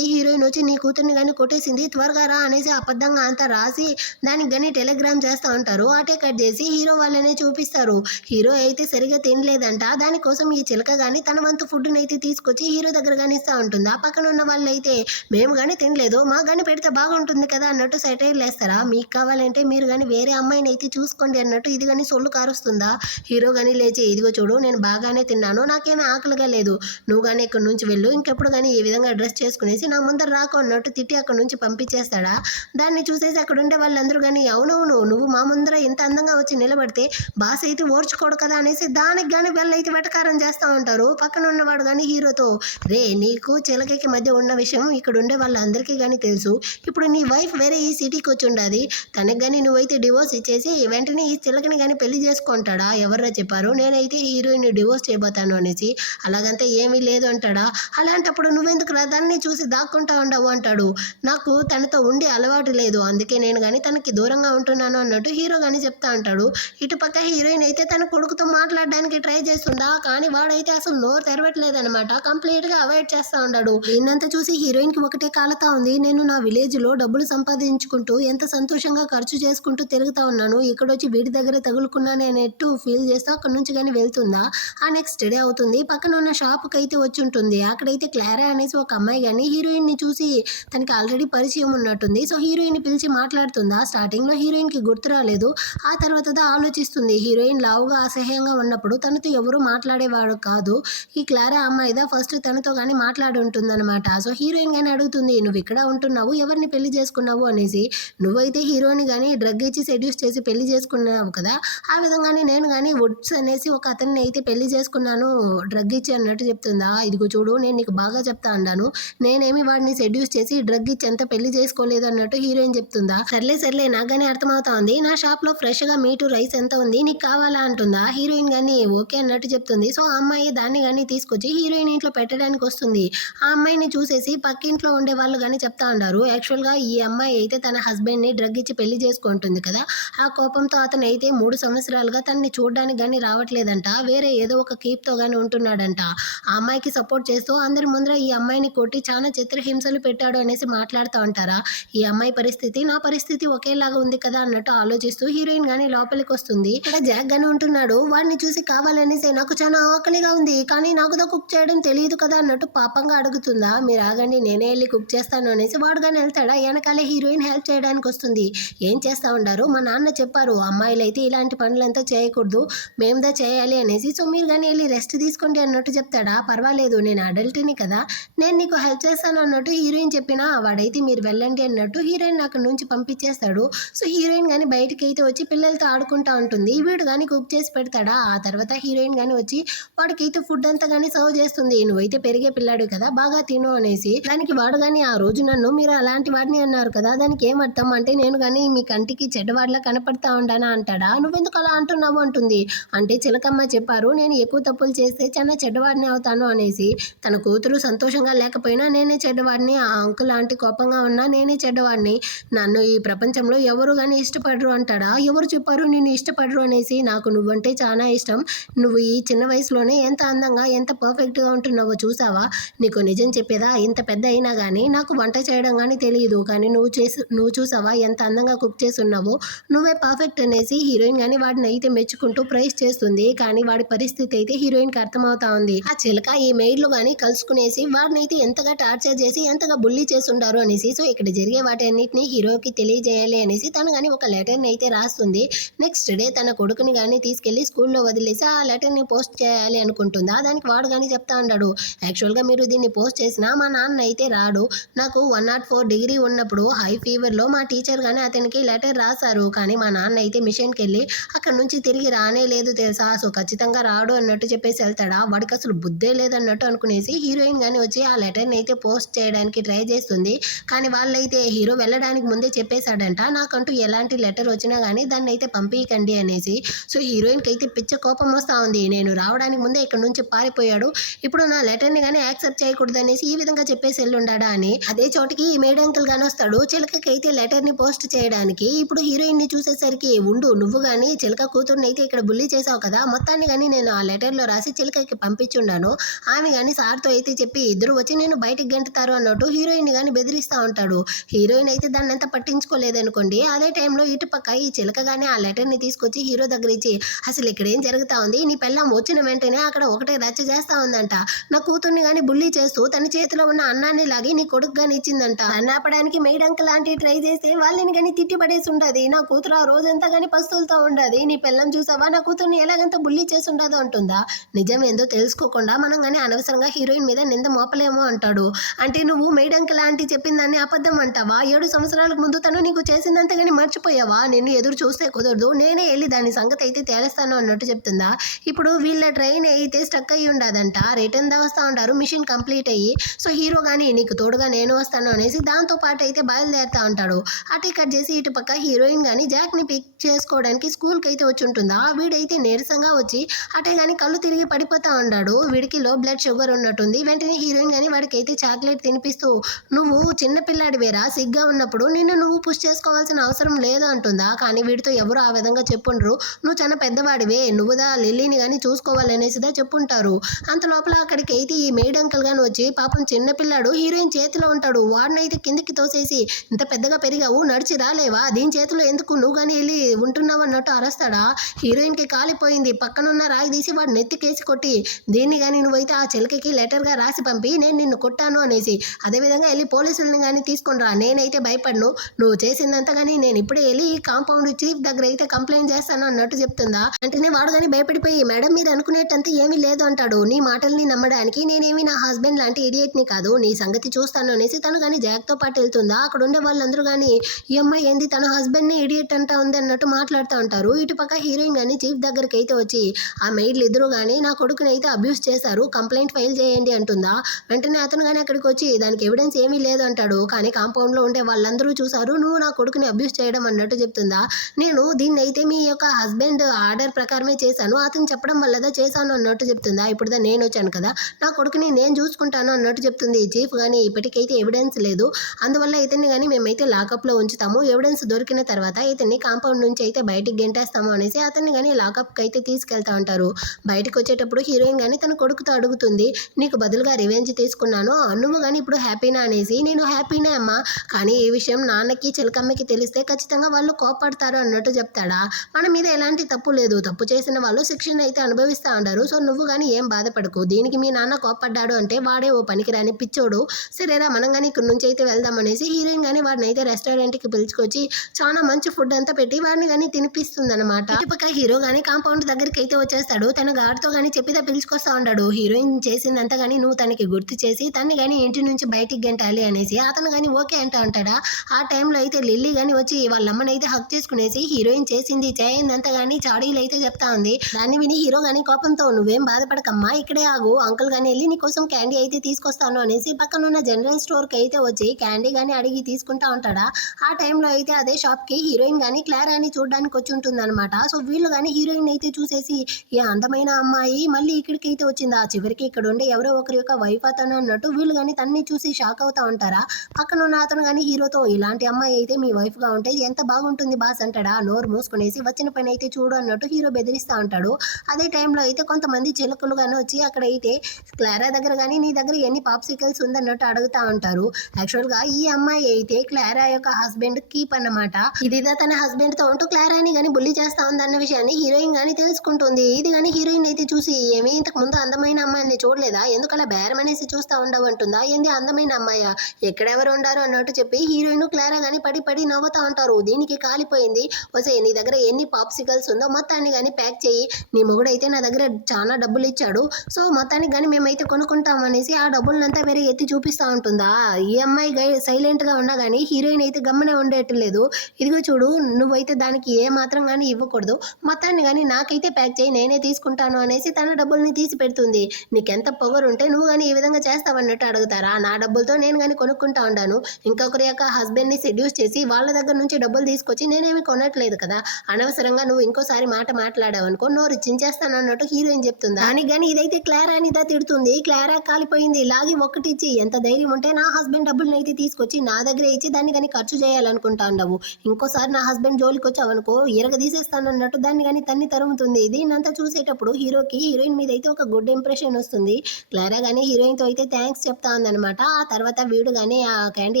హీరోయిన్ వచ్చి నీ కూతుర్ని కానీ కొట్టేసింది, త్వరగా రా అనేసి అబద్ధంగా అంతా రాసి దానికి కానీ టెలిగ్రామ్ చేస్తూ ఉంటారు. అటే కట్ చేసి హీరో వాళ్ళనే చూపిస్తారు. హీరో అయితే సరిగా తినలేదంట, దానికోసం ఈ చిలక కానీ తన వంతు ఫుడ్ని అయితే తీసుకొచ్చి హీరో దగ్గర కానీ ఇస్తూ ఉంటుంది. ఆ పక్కన ఉన్న వాళ్ళు అయితే మేము కానీ తినలేదు, మాకు కానీ పెడితే బాగుంటుంది కదా అన్నట్టు సెటైర్లు వేస్తారా, మీకు కావాలంటే మీరు కానీ వేరే అమ్మాయిని అయితే చూసుకోండి అన్నట్టు ఇది కానీ సొల్లు కారుస్తుందా. హీరో కానీ లేచి ఇదిగో చూడు నేను బాగానే తిన్నాను, నాకేమీ ఆకలిగా లేదు, నువ్వు కానీ ఇక్కడ నుంచి వెళ్ళు, ఇంకెప్పుడు కానీ ఈ విధంగా డ్రెస్ చేసుకునేసి నా ముందర రాకు అన్నట్టు తిట్టి అక్కడ నుంచి పంపించేస్తాడా. దాన్ని చూసేసి అక్కడ ఉండే వాళ్ళందరూ కానీ అవునవును నువ్వు మా ముందర ఎంత అందంగా వచ్చి నిలబడితే బాస్ అయితే ఓర్చుకోడు కదా అనేసి దానికి కానీ వెళ్ళైతే వెటకారం చేస్తూ ఉంటారు. పక్కన ఉన్నవాడు కానీ హీరోతో రే నీకు చిలకకి మధ్య ఉన్న విషయం ఇక్కడ ఉండే వాళ్ళందరికీ కానీ తెలుసు, ఇప్పుడు నీ వైఫ్ వేరే ఈ సిటీకి వచ్చి ఉండాలి, తనకు కానీ నువ్వైతే డివోర్స్ ఇచ్చేసి వెంటనే ఈ చిలకని కానీ పెళ్లి చేసుకుంటాడా, ఎవర్రా చెప్పారు, నేనైతే హీరోయిన్ డివోర్స్ చేయబోతాను అనేసి, అలాగంటే ఏమీ లేదు అంటాడా. అలాంటప్పుడు నువ్వెందుకు దాన్ని చూసి దాక్కుంటా ఉండవు అంటాడు. నాకు తనతో ఉండి అలవాటు లేదు, అందుకే నేను కానీ తనకి దూరంగా ఉంటున్నాను అన్నట్టు హీరో కానీ చెప్తా అంటాడు. ఇటుపక్క హీరోయిన్ అయితే తన కొడుకుతో మాట్లాడడానికి ట్రై చేస్తుందా, కానీ వాడైతే అసలు నోరు తెరవట్లేదనమాట, కంప్లీట్గా అవాయిడ్ చేస్తూ ఉన్నాడు. దీన్నంతా చూసి హీరోయిన్కి ఒకటే కాలుతా ఉంది. నేను నా విలేజ్లో డబ్బులు సంపాదించుకుంటూ ఎంత సంతోషంగా ఖర్చు చేసుకుంటూ తిరుగుతా ఉన్నాను, ఇక్కడ వచ్చి వీడి దగ్గర తగులుకున్నాను అనేట్టు ఫీల్ చేస్తూ అక్కడ నుంచి కానీ వెళ్తుందా. ఆ నెక్స్ట్ డే అవుతుంది. పక్కన ఉన్న షాప్కి అయితే వచ్చి ఉంటుంది. అక్కడైతే క్లారా అనేసి ఒక అమ్మాయి కానీ హీరోయిన్ని చూసి తనకి ఆల్రెడీ పరిచయం ఉన్నట్టుంది. సో హీరోయిన్ని పిలిచి మాట్లాడుతుందా. స్టార్టింగ్లో హీరోయిన్కి గుర్తు రాలేదు, ఆ తర్వాత ఆలోచిస్తుంది. హీరోయిన్ లావుగా అసహ్యంగా ఉన్నప్పుడు తనతో ఎవరు మాట్లాడేవాడు కాదు, ఈ క్లారా అమ్మాయిదా ఫస్ట్ తనతో కానీ మాట్లాడి ఉంటుందన్నమాట. సో హీరోయిన్ కానీ అడుగుతుంది నువ్వు ఇక్కడ ఉంటున్నావు, ఎవరిని పెళ్లి చేసుకున్నావు అనేసి, నువ్వైతే హీరోని కానీ డ్రగ్ ఇచ్చి సెడ్యూస్ చేసి పెళ్లి చేసుకున్నావు కదా, ఆ విధంగానే నేను కానీ వుడ్స్ అనేసి ఒక అతన్ని అయితే పెళ్లి చేసుకున్నాను డ్రగ్ ఇచ్చి అన్నట్టు చెప్తుందా. ఇదిగో చూడు నేను నీకు బాగా చెప్తా అన్నాను, నేనేమి వాడిని సెడ్యూస్ చేసి డ్రగ్ ఇచ్చి అంత పెళ్లి చేసుకోలేదు అన్నట్టు హీరోయిన్ చెప్తుందా. సర్లే నాగానే అర్థమవుతా ఉంది, నా షాప్లో ఫ్రెష్గా మీటు రైస్ ఎంత ఉంది నీకు కావాలా అంటుందా. హీరోయిన్ కానీ ఓకే అన్నట్టు చెప్తుంది. సో ఆ అమ్మాయి దాన్ని కానీ తీసుకొచ్చి హీరోయిన్ ఇంట్లో పెట్టడానికి వస్తుంది. ఆ అమ్మాయిని చూసేసి పక్కింట్లో ఉండే వాళ్ళు కానీ చెప్తా ఉన్నారు, యాక్చువల్గా ఈ అమ్మాయి అయితే తన హస్బెండ్ని డ్రగ్ ఇచ్చి పెళ్లి చేసుకుంటుంది కదా, ఆ కోపంతో అతను అయితే 3 సంవత్సరాలుగా తనని చూడడానికి కానీ రావట్లేదంట, వేరే ఏదో ఒక కీప్తో కానీ ఉంటున్నాడంట. ఆ అమ్మాయికి సపోర్ట్ చేస్తూ అందరి ముందర ఈ అమ్మాయిని కొట్టి చాలా చిత్రహింసలు పెట్టాడు అనేసి మాట్లాడుతూ ఉంటారా. ఈ అమ్మాయి పరిస్థితి నా పరిస్థితి ఒకేలాగా ఉంది కదా అన్నట్టు ఆలోచిస్తూ హీరోయిన్ కానీ లోపలికి వస్తుంది. ఇక్కడ జాక్ గానే ఉంటున్నాడు, వాడిని చూసి కావాలనేసి నాకు చాలా ఆకలిగా ఉంది కానీ నాకుతో కుక్ చేయడం తెలియదు కదా అన్నట్టు పాపంగా అడుగుతుందా. మీరు ఆగండి నేనే వెళ్ళి కుక్ చేస్తాను అనేసి వాడు కానీ వెళ్తాడా. వెనకాలే హీరోయిన్ హెల్ప్ చేయడానికి వస్తుంది. ఏం చేస్తా ఉండారు, మా నాన్న చెప్పారు అమ్మాయిలు అయితే ఇలాంటి పనులంతా చేయకూడదు, మేముదా చేయాలి అనేసి, సో మీరు కానీ వెళ్ళి రెస్ట్ తీసుకోండి అన్నట్టు చెప్తాడా. పర్వాలేదు నేను అడల్ట్ని కదా, నేను నీకు హెల్ప్ వచ్చేస్తాను అన్నట్టు హీరోయిన్ చెప్పినా వాడైతే మీరు వెళ్ళండి అన్నట్టు హీరోయిన్ అక్కడ నుంచి పంపించేస్తాడు. సో హీరోయిన్ కానీ బయటకైతే వచ్చి పిల్లలతో ఆడుకుంటా ఉంటుంది. వీడు కానీ కుక్ చేసి పెడతాడా. ఆ తర్వాత హీరోయిన్ కానీ వచ్చి వాడికైతే ఫుడ్ అంతా కానీ సర్వ్ చేస్తుంది. నువ్వైతే పెరిగే పిల్లాడు కదా బాగా తిను అనేసి. దానికి వాడు కానీ ఆ రోజు నన్ను మీరు అలాంటి వాడిని అన్నారు కదా దానికి ఏం అర్థం అంటే నేను కానీ మీ కంటికి చెడ్డవాడిలా కనపడతా ఉండానా అంటాడా. నువ్వెందుకు అలా అంటున్నావు అంటుంది. అంటే చిలకమ్మ చెప్పారు నేను ఎక్కువ తప్పులు చేస్తే చాలా చెడ్డవాడిని అవుతాను అనేసి. తన కూతురు సంతోషంగా లేకపోయినా నేనే చెడ్డవాడిని, ఆ అంకుల్ ఆంటీ కోపంగా ఉన్నా నేనే చెడ్డవాడిని, నన్ను ఈ ప్రపంచంలో ఎవరు కానీ ఇష్టపడరు అంటాడా. ఎవరు చెప్పారు నేను ఇష్టపడరు అనేసి. నాకు నువ్వంటే చాలా ఇష్టం. నువ్వు ఈ చిన్న వయసులోనే ఎంత అందంగా ఎంత పర్ఫెక్ట్గా ఉంటున్నావో చూసావా. నీకు నిజం చెప్పేదా ఇంత పెద్ద అయినా కానీ నాకు వంట చేయడం కానీ తెలియదు, కానీ నువ్వు చూసావా ఎంత అందంగా కుక్ చేసి ఉన్నావో, నువ్వే పర్ఫెక్ట్ అనేసి హీరోయిన్ కానీ వాడిని అయితే మెచ్చుకుంటూ ప్రైజ్ చేస్తుంది. కానీ వాడి పరిస్థితి అయితే హీరోయిన్ కి అర్థమవుతా ఉంది. ఆ చిలక ఈ మెయిడ్లు గాని కలుసుకునేసి వాడినైతే ఎంతగా టార్చర్ చేసి ఎంతగా బుల్లి చేసి ఉండారు అనేసి. సో ఇక్కడ జరిగే వాటి అన్నిటిని హీరోకి తెలియజేయాలి అనేసి తను కానీ ఒక లెటర్ని అయితే రాస్తుంది. నెక్స్ట్ డే తన కొడుకుని కానీ తీసుకెళ్లి స్కూల్లో వదిలేసి ఆ లెటర్ని పోస్ట్ చేయాలి అనుకుంటుందా. దానికి వాడు కానీ చెప్తా ఉన్నాడు యాక్చువల్గా మీరు దీన్ని పోస్ట్ చేసినా మా నాన్న అయితే రాడు. నాకు 104 డిగ్రీ ఉన్నప్పుడు హై ఫీవర్లో మా టీచర్ కానీ అతనికి లెటర్ రాశారు, కానీ మా నాన్న అయితే మిషన్కి వెళ్ళి అక్కడ నుంచి తిరిగి రానే లేదు తెలుసా. సో ఖచ్చితంగా రాడు అన్నట్టు చెప్పేసి వెళ్తాడా. వాడికి అసలు బుద్ధే లేదన్నట్టు అనుకునేసి హీరోయిన్ కానీ వచ్చి ఆ లెటర్ని అయితే పోస్ట్ చేయడానికి ట్రై చేస్తుంది. కానీ వాళ్ళైతే హీరో వెళ్ళడానికి ముందే చెప్పేశాడంట నాకంటూ ఎలాంటి లెటర్ వచ్చినా కానీ దాన్ని అయితే పంపించకండి అనేసి. సో హీరోయిన్కి అయితే పిచ్చ కోపం వస్తూ ఉంది. నేను రావడానికి ముందే ఇక్కడ నుంచి పారిపోయాడు, ఇప్పుడు నా లెటర్ని కానీ యాక్సెప్ట్ చేయకూడదు అనేసి ఈ విధంగా చెప్పేసి వెళ్ళుండాడా అని. అదే చోటికి ఈ మేడ్ అంకుల్ గాని వస్తాడు చిలకకి అయితే లెటర్ని పోస్ట్ చేయడానికి. ఇప్పుడు హీరోయిన్ని చూసేసరికి ఉండు నువ్వు కానీ చిలక కూతురుని అయితే ఇక్కడ బుల్లి చేసావు కదా, మొత్తాన్ని కానీ నేను ఆ లెటర్లో రాసి చిలకకి పంపించున్నాను, ఆమె కానీ సార్తో అయితే చెప్పి ఇద్దరు వచ్చి నేను బయటికి గెంటుతారు అన్నట్టు హీరోయిన్ కానీ బెదిరిస్తూ ఉంటాడు. హీరోయిన్ అయితే దాన్ని అంతా పట్టించుకోలేదనుకోండి. అదే టైంలో ఇటుపక్క ఈ చిలక కానీ ఆ లెటర్ని తీసుకొచ్చి హీరో దగ్గర ఇచ్చి అసలు ఇక్కడ ఏం జరుగుతా ఉంది, నీ పెళ్ళాం వచ్చిన వెంటనే అక్కడ ఒకటే రచ్చ చేస్తా ఉందంట, నా కూతుర్ని కానీ బుల్లి చేస్తూ తన చేతిలో ఉన్న అన్నాన్ని లాగి నీ కొడుకు కానీ ఇచ్చిందంట, నన్ను ఆపడానికి మెయిడ్ అంకుల్ లాంటి ట్రై చేస్తే వాళ్ళని కానీ తిట్టి పడేసి ఉండదు, నా కూతురు ఆ రోజంతా కానీ పస్తులతో ఉండదు, నీ పిల్లం చూసావా నా కూతుర్ని ఎలాగంత బుల్లి చేసి ఉండదు అంటుందా. నిజం ఏందో తెలుసుకోకుండా మనం కానీ అనవసరంగా హీరోయిన్ మీద నింద మోపలేమో అంటాడు. అంటే నువ్వు మెయిడ్ అంకుల్ లాంటి చెప్పిందాన్ని అబద్ధం అంటావా, 7 సంవత్సరాలకు ముందు తను నీకు చేసిందంతా కానీ మర్చిపోయావా, నేను ఎదురు చూస్తే కుదరదు, నేనే వెళ్ళి దాని సంగతి అయితే తేలుస్తాను అన్నట్టు చెప్తుందా. ఇప్పుడు వీళ్ళ ట్రైన్ అయితే స్టక్ అయ్యి ఉండదంట, రిటర్న్ దా వస్తూ ఉంటారు మిషన్ కంప్లీట్ అయ్యి. సో హీరో కానీ నీకు తోడుగా నేను వస్తాను అనేసి దాంతో పాటు అయితే బయలుదేరుతా ఉంటాడు. అటు కట్ చేసి ఇటు పక్క హీరోయిన్ కానీ జాక్ని పిక్ చేసుకోవడానికి స్కూల్కి అయితే వచ్చి ఉంటుందా. వీడైతే నీరసంగా వచ్చి అటే కానీ కళ్ళు తిరిగి పడిపోతా ఉన్నాడు. వీడికి లో బ్లడ్ షుగర్ ఉన్నట్టుంది. వెంటనే హీరోయిన్ కానీ వాడికి అయితే చాక్లెట్ తినిపిస్తూ నువ్వు చిన్నపిల్లాడి వేరా, సిగ్గా ఉన్నప్పుడు నిన్ను నువ్వు పుష్ చేసుకోవాల్సిన అవసరం లేదు అంటుందా. కానీ వీడితో ఎవరు ఆ విధంగా చెప్పుండ్రు, నువ్వు చాలా పెద్దవాడివే, నువ్వుదా లిల్లీని కానీ చూసుకోవాలనేసిదా చెప్పుంటారు. అంత లోపల అక్కడికి అయితే ఈ మేడ్ అంకుల్ గాని వచ్చి పాపం చిన్నపిల్లాడు హీరోయిన్ చేతిలో ఉంటాడు, వాడినైతే కిందికి తోసేసి ఇంత పెద్దగా పెరిగావు నడిచి రాలేవా, దీని చేతిలో ఎందుకు నువ్వు కానీ వెళ్ళి ఉంటున్నావు అన్నట్టు అరస్తాడా. హీరోయిన్కి కాలిపోయింది, పక్కనున్న రాయి తీసి వాడు నెత్తికేసి కొట్టి దీన్ని కానీ నువ్వైతే ఆ చిలకకి లెటర్గా రాసి పంపి నేను నిన్ను కొట్టాను అనేసి, అదేవిధంగా వెళ్ళి పోలీసులను కానీ తీసుకొని రా, నేనైతే భయపడను, నువ్వు చేసిందంతా కానీ నేను ఇప్పుడే వెళ్ళి ఈ కాంపౌండ్ చీఫ్ దగ్గర అయితే కంప్లైంట్ చేస్తాను అన్నట్టు చెప్తుందా. అంటేనే వాడు కానీ భయపడిపోయి మేడం మీరు అనుకునేటంతా ఏమీ లేదు అంటాడు. నీ మాటల్ని నమ్మడానికి నేనేమి నా హస్బెండ్ లాంటి ఇడియట్ని కాదు, నీ సంగతి చూస్తాను అనేసి తను కానీ జాక్తో పాటు వెళ్తుందా. అక్కడ ఉండే వాళ్ళందరూ కానీ ఈ అమ్మాయి ఏంది తన హస్బెండ్ని ఇడియట్ అంటా ఉంది అన్నట్టు మాట్లాడుతూ ఉంటారు. ఇటుపక్క హీరోయిన్ కానీ చీఫ్ దగ్గరికి అయితే వచ్చి ఆ మెయిడ్లు ఇద్దరు కానీ నా కొడుకుని అయితే అబ్యూస్ చేశారు, కంప్లైంట్ ఫైల్ చేయండి అంటుందా. వెంటనే అతను కానీ అక్కడికి వచ్చి దానికి ఎవిడెన్స్ ఏమీ లేదు అంటాడు. కానీ కాంపౌండ్లో ఉండే వాళ్ళందరూ చూసారు నువ్వు నా కొడుకుని అబ్యూస్ చేయడం అన్నట్టు చెప్తుందా. నేను దీన్ని అయితే మీ యొక్క హస్బెండ్ ఆర్డర్ ప్రకారమే చేశాను, అతను చెప్పడం వల్లదా చేశాను అన్నట్టు చెప్తుందా. ఇప్పుడు నేను వచ్చాను కదా నా కొడుకుని నేను చూసుకుంటాను అన్నట్టు చెప్తుంది చీఫ్. కానీ ఇప్పటికైతే ఎవిడెన్స్ లేదు, అందువల్ల ఇతన్ని కానీ మేమైతే లాకప్లో ఉంచుతాము, ఎవిడెన్స్ దొరికిన తర్వాత ఇతన్ని కాంపౌండ్ నుంచి అయితే బయటికి గెంటేస్తాము అనేసి అతన్ని కానీ లాకప్కి అయితే తీసుకెళ్తా ఉంటారు. బయటకు వచ్చేటప్పుడు హీరోయిన్ కానీ తన కొడుకుతో అడుగుతుంది నీకు బదులుగా రివెంజ్ తీసుకున్నాను, నువ్వు కానీ ఇప్పుడు హ్యాపీనా అనేసి. నేను హ్యాపీనే అమ్మా, కానీ ఈ విషయం నాన్నకి చిలకమ్మకి తెలిస్తే ఖచ్చితంగా వాళ్ళు కోపడతారు అన్నట్టు చెప్తాడా. మన మీద ఎలాంటి తప్పు లేదు, తప్పు చేసిన వాళ్ళు శిక్షణ అయితే అనుభవిస్తూ ఉంటారు, సో నువ్వు కానీ ఏం బాధపడకు, దీనికి మీ నాన్న కోపడ్డాడు అంటే వాడే ఓ పనికిరాని పిచ్చోడు, సరేరా మనం కానీ ఇక్కడ నుంచి అయితే వెళ్దాం అనేసి హీరోయిన్ కానీ వాడిని అయితే రెస్టారెంట్కి పిలుచుకొచ్చి చాలా మంచి ఫుడ్ అంతా పెట్టి వాడిని కానీ తినిపిస్తుంది అనమాట. ఇటుపక్క హీరో కానీ కాంపౌండ్ దగ్గరికి అయితే వచ్చేస్తాడు, తన గాడితో కానీ చెప్పిదా పిలుచుకొస్తా ఉన్నాడు. హీరోయిన్ చేసిందంతా కానీ నువ్వు తనకి గుర్తు చేసి తను దాన్ని కానీ ఇంటి నుంచి బయటికి గెంటాలి అనేసి అతను కానీ ఓకే అంటూ ఉంటాడా. ఆ టైంలో అయితే లిల్లీ కానీ వచ్చి వాళ్ళ అమ్మని అయితే హక్ చేసుకునేసి హీరోయిన్ చేసింది చేయిందంతా కానీ చాడీలు అయితే చెప్తా ఉంది. దాన్ని విని హీరో కానీ కోపంతో నువ్వేం బాధపడకమ్మా ఇక్కడే ఆగు, అంకుల్ కానీ వెళ్ళి నీకోసం క్యాండీ అయితే తీసుకొస్తాను అనేసి పక్కనున్న జనరల్ స్టోర్కి అయితే వచ్చి క్యాండీ కానీ అడిగి తీసుకుంటా ఉంటాడా. ఆ టైంలో అయితే అదే షాప్కి హీరోయిన్ కానీ క్లారాని చూడడానికి వచ్చి ఉంటుంది అనమాట. సో వీళ్ళు కానీ హీరోయిన్ అయితే చూసేసి ఈ అందమైన అమ్మాయి మళ్ళీ ఇక్కడికి అయితే వచ్చింది, ఆ చివరికి ఇక్కడ ఉండే ఎవరో ఒకరి యొక్క వైఫ్ అతను అన్నట్టు వీళ్ళు కానీ తన్ని చూసి షాక్ అవుతా ఉంటారా. పక్కన ఉన్న అతను కానీ హీరోతో ఇలాంటి అమ్మాయి అయితే మీ వైఫ్ గా ఉంటే ఎంత బాగుంటుంది బాస్ అంటాడా. నోరు మూసుకునేసి వచ్చిన పని అయితే చూడు అన్నట్టు హీరో బెదిరిస్తూ ఉంటాడు. అదే టైంలో అయితే కొంతమంది చిలకలు కానీ వచ్చి అక్కడ అయితే క్లారా దగ్గర కానీ నీ దగ్గర ఎన్ని పాప్సికల్స్ ఉందన్నట్టు అడుగుతా ఉంటారు. యాక్చువల్గా ఈ అమ్మాయి అయితే క్లారా యొక్క హస్బెండ్ కీప్ అన్నమాట. ఇది తన హస్బెండ్ తో ఉంటూ క్లారాని కానీ బుల్లి చేస్తా ఉందన్న విషయాన్ని హీరోయిన్ కానీ తెలుసుకుంటుంది. ఇది కానీ హీరోయిన్ అయితే చూసి ఏమి ఇంతకు ముందు అందమైన అమ్మాయిని చూడలేదా, ఎందుకలా బేరం అనేసి చూస్తా ఉండవంటుందా, ఏంది అందమైన అమ్మాయా, ఎక్కడెవరు ఉండారు అన్నట్టు చెప్పి హీరోయిన్ క్లారా కానీ పడి పడి నవ్వుతా ఉంటారు. దీనికి కాలిపోయింది. వసే నీ దగ్గర ఎన్ని పాప్సికల్స్ ఉందో మొత్తాన్ని కానీ ప్యాక్ చేయి, నీ మొగుడైతే నా దగ్గర చాలా డబ్బులు ఇచ్చాడు, సో మొత్తానికి కానీ మేమైతే కొనుక్కుంటాం అనేసి ఆ డబ్బులనంతా వేరే ఎత్తి చూపిస్తూ ఉంటుందా. ఈ అమ్మాయి సైలెంట్గా ఉన్నా కానీ హీరోయిన్ అయితే గమ్మనే ఉండేట్లేదు. ఇదిగో చూడు నువ్వైతే దానికి ఏ మాత్రం కానీ ఇవ్వకూడదు, మొత్తాన్ని కానీ నాకైతే ప్యాక్ చేయి నేనే తీసుకుంటాను అనేసి తన డబ్బుల్ని తీసి పెడుతుంది. నీకెంత పొగరు ఉంటే నువ్వు కానీ ఈ విధంగా చేస్తావన్నట్టు అడుగుతారా. నా డబ్బులతో నేను కానీ కొనుక్కుంటా ఉన్నాను, ఇంకొకరి యొక్క హస్బెండ్ని సెడ్యూస్ చేసి వాళ్ళ దగ్గర నుంచి డబ్బులు తీసుకొచ్చి నేనేమి కొనట్లేదు కదా, అనవసరంగా నువ్వు ఇంకోసారి మాట మాట్లాడావనుకో నోరు చించేస్తాను అన్నట్టు హీరోయిన్ చెప్తుందా. దానికి కానీ ఇదైతే క్లారా అనిదా తిడుతుంది. క్లారా కాలిపోయింది, లాగి ఒక్కటిచ్చి ఎంత ధైర్యం ఉంటే నా హస్బెండ్ డబ్బుల్ని అయితే తీసుకొచ్చి నా దగ్గరే ఇచ్చి దాన్ని కానీ ఖర్చు చేయాలనుకుంటా ఉండవు, ఇంకోసారి నా హస్బెండ్ జోలికి వచ్చావనుకో ఇరగ తీసేస్తానన్నట్టు దాన్ని కానీ తన్ని తరుముతుంది. దీన్నంతా చూసేటప్పుడు హీరోకి హీరోయిన్ మీద అయితే ఒక గుడ్ ఇంప్రెషన్ వస్తుంది. క్లారా కానీ హీరోయిన్తో అయితే థ్యాంక్స్ చెప్తా ఉందన్నమాట. ఆ తర్వాత వీడు కానీ ఆ క్యాండీ